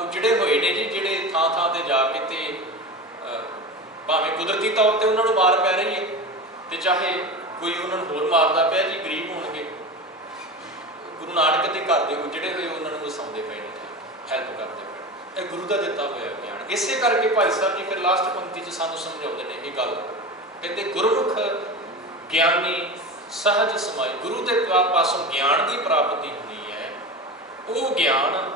ਉੱਜੜੇ ਹੋਏ ਨੇ ਜੀ ਜਿਹੜੇ ਥਾਂ ਥਾਂ ਤੇ ਜਾ ਕੇ, ਤੇ ਭਾਵੇਂ ਕੁਦਰਤੀ ਤੌਰ ਤੇ ਉਹਨਾਂ ਨੂੰ ਮਾਰ ਪੈ ਰਹੀ ਹੈ ਤੇ ਚਾਹੇ ਕੋਈ ਉਹਨਾਂ ਨੂੰ ਹੋਰ ਮਾਰਦਾ ਪਿਆ ਜੀ, ਗਰੀਬ ਹੋਣਗੇ, ਗੁਰੂ ਨਾਨਕ ਦੇ ਘਰ ਦੇ ਉੱਜੜੇ ਹੋਏ ਉਹਨਾਂ ਨੂੰ ਵਸਾਉਂਦੇ ਪਏ ਨੇ, ਹੈਲਪ ਕਰਦੇ ਪਏ। ਇਹ ਗੁਰੂ ਦਾ ਦਿੱਤਾ ਹੋਇਆ ਗਿਆਨ। ਇਸੇ ਕਰਕੇ ਭਾਈ ਸਾਹਿਬ ਜੀ ਫਿਰ ਲਾਸਟ ਪੰਕਤੀ 'ਚ ਸਾਨੂੰ ਸਮਝਾਉਂਦੇ ਨੇ ਇਹ ਗੱਲ, ਕਹਿੰਦੇ ਗੁਰਮੁਖ ਗਿਆਨੀ ਸਹਜ ਸਮਾਈ। ਗੁਰੂ ਦੇ ਪਾਸੋਂ ਗਿਆਨ ਦੀ ਪ੍ਰਾਪਤੀ ਹੋਣੀ ਹੈ, ਉਹ ਗਿਆਨ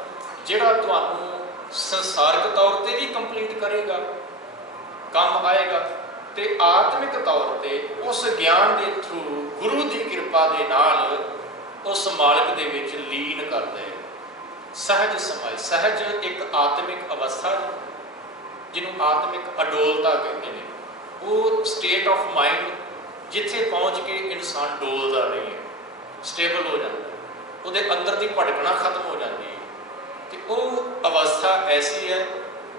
ਜਿਹੜਾ ਤੁਹਾਨੂੰ ਸੰਸਾਰਿਕ ਤੌਰ ਤੇ ਵੀ ਕੰਪਲੀਟ ਕਰੇਗਾ, ਕੰਮ ਆਏਗਾ, ਤੇ ਆਤਮਿਕ ਤੌਰ ਤੇ ਉਸ ਗਿਆਨ ਦੇ ਥਰੂ ਗੁਰੂ ਦੀ ਕਿਰਪਾ ਦੇ ਨਾਲ ਉਸ ਮਾਲਕ ਦੇ ਵਿੱਚ ਲੀਨ ਕਰਦਾ ਹੈ। ਸਹਿਜ ਸਮਾਈ, ਸਹਿਜ ਇੱਕ ਆਤਮਿਕ ਅਵਸਥਾ ਜਿਹਨੂੰ ਆਤਮਿਕ ਅਡੋਲਤਾ ਕਹਿੰਦੇ ਨੇ, ਉਹ ਸਟੇਟ ਆਫ ਮਾਈਂਡ ਜਿੱਥੇ ਪਹੁੰਚ ਕੇ ਇਨਸਾਨ ਡੋਲਦਾ ਨਹੀਂ ਹੈ, ਸਟੇਬਲ ਹੋ ਜਾਂਦਾ, ਉਹਦੇ ਅੰਦਰ ਦੀ ਭਟਕਣਾ ਖਤਮ ਹੋ ਜਾਂਦੀ ਹੈ। ਤੇ ਉਹ ਅਵਸਥਾ ਐਸੀ ਹੈ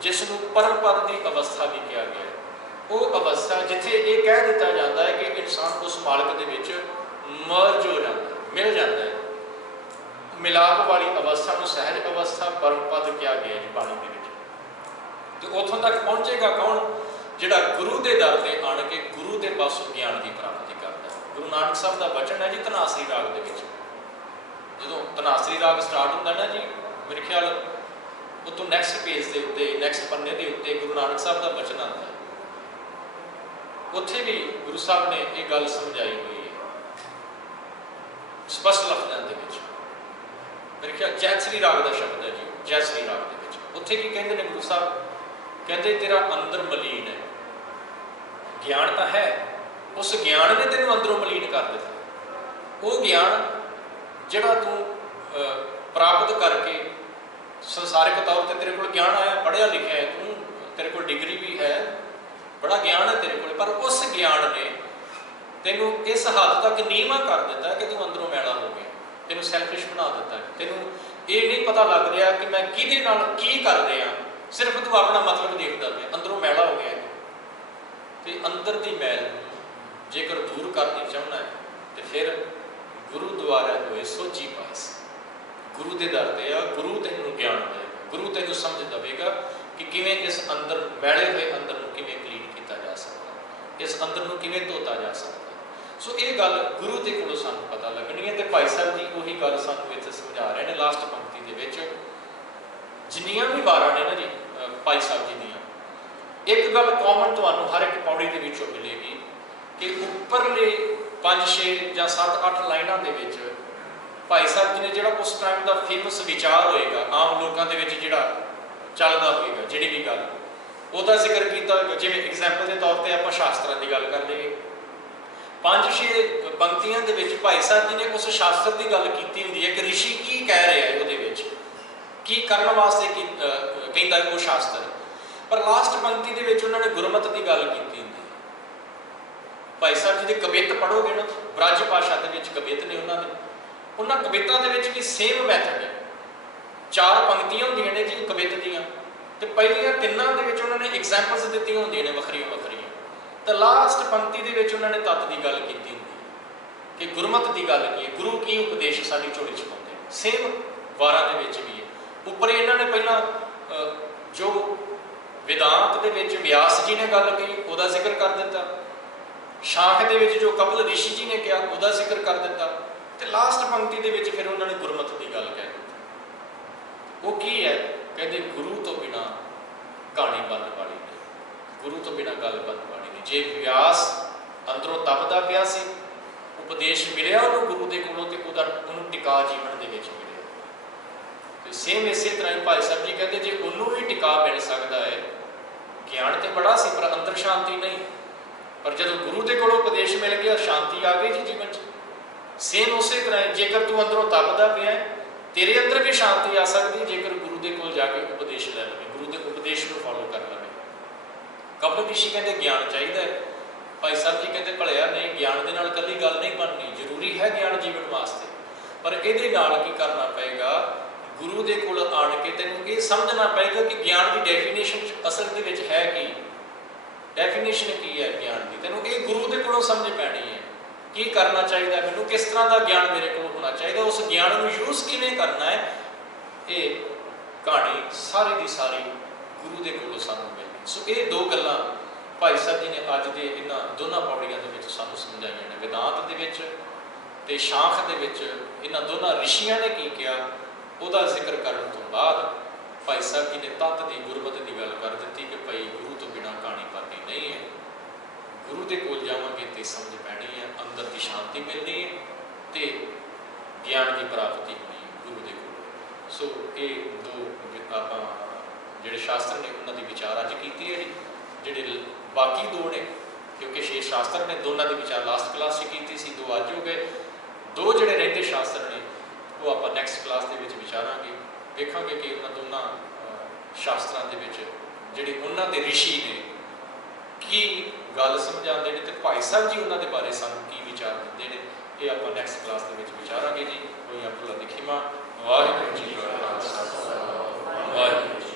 ਜਿਸ ਨੂੰ ਪਰਮ ਪਦ ਦੀ ਅਵਸਥਾ ਵੀ ਕਿਹਾ ਗਿਆ ਹੈ। ਉਹ ਅਵਸਥਾ ਜਿੱਥੇ ਇਹ ਕਹਿ ਦਿੱਤਾ ਜਾਂਦਾ ਹੈ ਕਿ ਇਨਸਾਨ ਉਸ ਮਾਲਕ ਦੇ ਵਿੱਚ ਮਰਜ ਹੋ ਜਾਂਦਾ, ਮਿਲ ਜਾਂਦਾ ਹੈ। ਮਿਲਾਪ ਵਾਲੀ ਅਵਸਥਾ ਨੂੰ ਸਹਿਜ ਅਵਸਥਾ ਪਰਮ ਪਦ ਕਿਹਾ ਗਿਆ ਜੀ ਬਾਣੀ ਦੇ ਵਿੱਚ। ਤੇ ਉੱਥੋਂ ਤੱਕ ਪਹੁੰਚੇਗਾ ਕੌਣ? ਜਿਹੜਾ ਗੁਰੂ ਦੇ ਦਰ ਤੇ ਆਣ ਕੇ ਗੁਰੂ ਦੇ ਪਾਸੋਂ ਗਿਆਨ ਦੀ ਪ੍ਰਾਪਤੀ ਕਰਦਾ। ਗੁਰੂ ਨਾਨਕ ਸਾਹਿਬ ਦਾ ਬਚਨ ਹੈ ਜੀ ਧਨਾਸਰੀ ਰਾਗ ਦੇ ਵਿੱਚ। ਜਦੋਂ ਧਨਾਸਰੀ ਰਾਗ ਸਟਾਰਟ ਹੁੰਦਾ ਨਾ ਜੀ, ਮੇਰੇ ਖਿਆਲ ਉਤੋਂ ਨੈਕਸਟ ਪੇਜ ਦੇ ਉੱਤੇ, ਨੈਕਸਟ ਪੰਨੇ ਦੇ ਉੱਤੇ ਗੁਰੂ ਨਾਨਕ ਸਾਹਿਬ ਦਾ ਬਚਨ ਆਉਂਦਾ ਹੈ। ਉੱਥੇ ਵੀ ਗੁਰੂ ਸਾਹਿਬ ਨੇ ਇਹ ਗੱਲ ਸਮਝਾਈ ਹੋਈ ਹੈ ਸਪਸ਼ਟ ਲਫ਼ਜ਼ਾਂ ਦੇ ਵਿੱਚ। ਮੇਰੇ ਖਿਆਲ ਜੈਸਰੀ ਰਾਗ ਦਾ ਸ਼ਬਦ ਹੈ ਜੀ, ਜੈਸਰੀ ਰਾਗ ਦੇ ਵਿੱਚ। ਉੱਥੇ ਕੀ ਕਹਿੰਦੇ ਨੇ ਗੁਰੂ ਸਾਹਿਬ? ਕਹਿੰਦੇ ਤੇਰਾ ਅੰਦਰ ਮਲੀਨ ਹੈ, ਗਿਆਨ ਤਾਂ ਹੈ, ਉਸ ਗਿਆਨ ਨੇ ਤੈਨੂੰ ਅੰਦਰੋਂ ਮਲੀਨ ਕਰ ਦਿੱਤਾ। ਉਹ ਗਿਆਨ ਜਿਹੜਾ ਤੂੰ ਪ੍ਰਾਪਤ ਕਰਕੇ ਸੰਸਾਰਿਕ ਤੌਰ ਤੇ ਤੇਰੇ ਕੋਲ ਗਿਆਨ ਆਇਆ, ਪੜ੍ਹਿਆ ਲਿਖਿਆ ਹੈ ਤੂੰ, ਤੇਰੇ ਕੋਲ ਡਿਗਰੀ ਵੀ ਹੈ, ਬੜਾ ਗਿਆਨ ਹੈ ਤੇਰੇ ਕੋਲ, ਪਰ ਉਸ ਗਿਆਨ ਨੇ ਤੈਨੂੰ ਇਸ ਹੱਦ ਤੱਕ ਨੀਵਾਂ ਕਰ ਦਿੱਤਾ ਕਿ ਤੂੰ ਅੰਦਰੋਂ ਮੈਲਾ ਹੋ ਗਿਆ, ਤੈਨੂੰ ਸੈਲਫਿਸ਼ ਬਣਾ ਦਿੱਤਾ। ਤੈਨੂੰ ਇਹ ਨਹੀਂ ਪਤਾ ਲੱਗ ਰਿਹਾ ਕਿ ਮੈਂ ਕਿਹਦੇ ਨਾਲ ਕੀ ਕਰ ਰਿਹਾ, ਸਿਰਫ ਤੂੰ ਆਪਣਾ ਮਤਲਬ ਦੇਖਦਾ ਪਿਆ, ਅੰਦਰੋਂ ਮੈਲਾ ਹੋ ਗਿਆ। ਤੇ ਅੰਦਰ ਦੀ ਮੈਲ ਜੇਕਰ ਦੂਰ ਕਰਨੀ ਚਾਹੁੰਦਾ ਹੈ ਤੇ ਫਿਰ गुरु द्वारा होए सोची पास। गुरु के दर ते आ, गुरु तैनूं ज्ञान देगा, गुरु तैनूं समझ देगा कि किवें इस अंदर मैले हुए अंदर नूं किवें क्लीन किया जा सकता, इस अंदर नूं किवें धोता जा सकता। सो ये गल गुरु के कोलों सानूं पता लगनी है। तो भाई साहब जी उही गल सानूं इत्थे समझा रहे हैं लास्ट पंक्ति दे विच। जिन्नियां भी वारां ने ना जी भाई साहब जी दियां, एक गल कॉमन तुहानूं हर एक पौड़ी दे विचों मिलेगी कि उपरले 5-6 या 7-8 लाइनां दे विच भाई साहब जी ने जिहड़ा उस टाइम का फेमस विचार होएगा, आम लोगों के विच जिहड़ा चलदा होएगा, जिहड़ी भी गल ਉਹਦਾ ਜ਼ਿਕਰ ਕੀਤਾ ਹੋਏਗਾ। जिवें एग्जाम्पल के तौर पर आप शास्त्रों की गल कर लईए, 5-6 पंक्तियों के विच भाई साहब जी ने उस शास्त्र की गल की होंदी है कि ऋषि की कह रहा है, ਉਹਦੇ विच की करने वास्ते की कहता है वो शास्त्र। पर लास्ट पंक्ति के विच उन्होंने गुरमत की गल की होंदी है। भाई साहब जी के कवित पढ़ोगे ना, ब्रज भाषा के विच कवित ने उन्होंने कविता के विच भी सेम मैथड है। 4 पंक्तियां होंदियां ने जी कवित दियां, तो पहलियां 3 दे विच उन्होंने एग्जाम्पल्स दित्ती होंदियां ने वखरियां वखरियां, तो लास्ट पंक्ति दे विच उन्होंने तत्त की गल की होंदी है कि गुरमत की गल की है, गुरु की उपदेश साडी झोली च पाउंदे हैं। सेम वारां दे विच भी है। उपर इन्होंने पहला जो वेदांत दे विच व्यास जी ने गल कही उसका जिक्र कर दिता, शाख दे विच जो कपिल ऋषि जी ने कहा उसका जिक्र कर दिता, तो लास्ट पंक्ति दे विच फिर उन्होंने गुरमत की गल कह दी। वो की है, कहते गुरु तो बिना कहानी बन वाली नहीं, गुरु तो बिना गल बन वाली नहीं। जे व्यास अंदरों तपदा पिया सी, उपदेश मिलिया उन्होंने गुरु के कोलों, तो उन्होंने टिका जीवन के विच मिले। तो सेम इसे तरह ही भाई साहब जी कहते जे उन्होंने भी टिका मिल सकता है, ज्ञान तो बड़ा सी पर अंदर शांति नहीं, पर जब गुरु के कोलों उपदेश मिल गया शांति आ गई जी जीवन च। सेम उस तरह जेकर तू अंदरों तपदा पिया तेरे अंदर भी शांति आ सकती जेकर गुरु के कोल जाके उपदेश लै लवे, गुरु के उपदेश को फॉलो कर लवे। कपिल ऋषि कहते ज्ञान चाहिए, भाई साहब जी कहते भलिया नहीं, ज्ञान के नाल कल्ली गल नहीं बननी, जरूरी है ज्ञान जीवन वास्ते, पर ये नाल की करना पेगा, गुरु के कोल आण के तैनूं ये समझना पेगा कि ज्ञान की डेफिनेशन असल के विच है कि, डेफिनेशन की है ज्ञान की, तैनूं ये गुरु के कोलों समझ पैनी है। की करना चाहिए, मैनूं किस तरह का ज्ञान मेरे को होना चाहिए, उस ज्ञान को यूज़ किवें करना है, ये कहानी सारी की सारी गुरु के कोलों सानूं मिलनी। सो ये 2 गल्लां भाई साहब जी ने अज के इन्हां दोनों पौड़ियां दे विच सानूं समझाईआं ने, वेदांत दे विच ते शाख दे विच इन्हां दोनों ऋषियां ने की किया, उसका जिक्र करने तो बाद भाई साहब जी ने तत्त की गुरमत की गल कर दी कि भाई गुरु तो बिना कहानी बननी नहीं है, गुरु के कोल जावांगे तो समझ पैनी है, अंदर की शांति मिलनी है, तो ज्ञान की प्राप्ति होनी है गुरु के कोल। सो ये 2 आप जिहड़े शास्त्र ने उन्होंने विचार अज की है जी, जिहड़े बाकी 2 ने क्योंकि 6 शास्त्र ने, दोनों के विचार लास्ट क्लास की 2 अज हो गए, 2 जिहड़े रहिंदे शास्त्र ने वो आप नैक्सट क्लास के विचारांगे, देखांगे कि उन्होंने दोनों शास्त्रों के जिहड़े उन्होंने ऋषि ने की गल समझाते हैं, तो भाई साहब जी उन्होंने बारे सानूं की विचार दिते हैं, ये आप नैक्सट क्लास के विचारांगे जी। कोई आप भुला दिखी मां। वाहिगुरू जी का खालसा वाहिगुरू।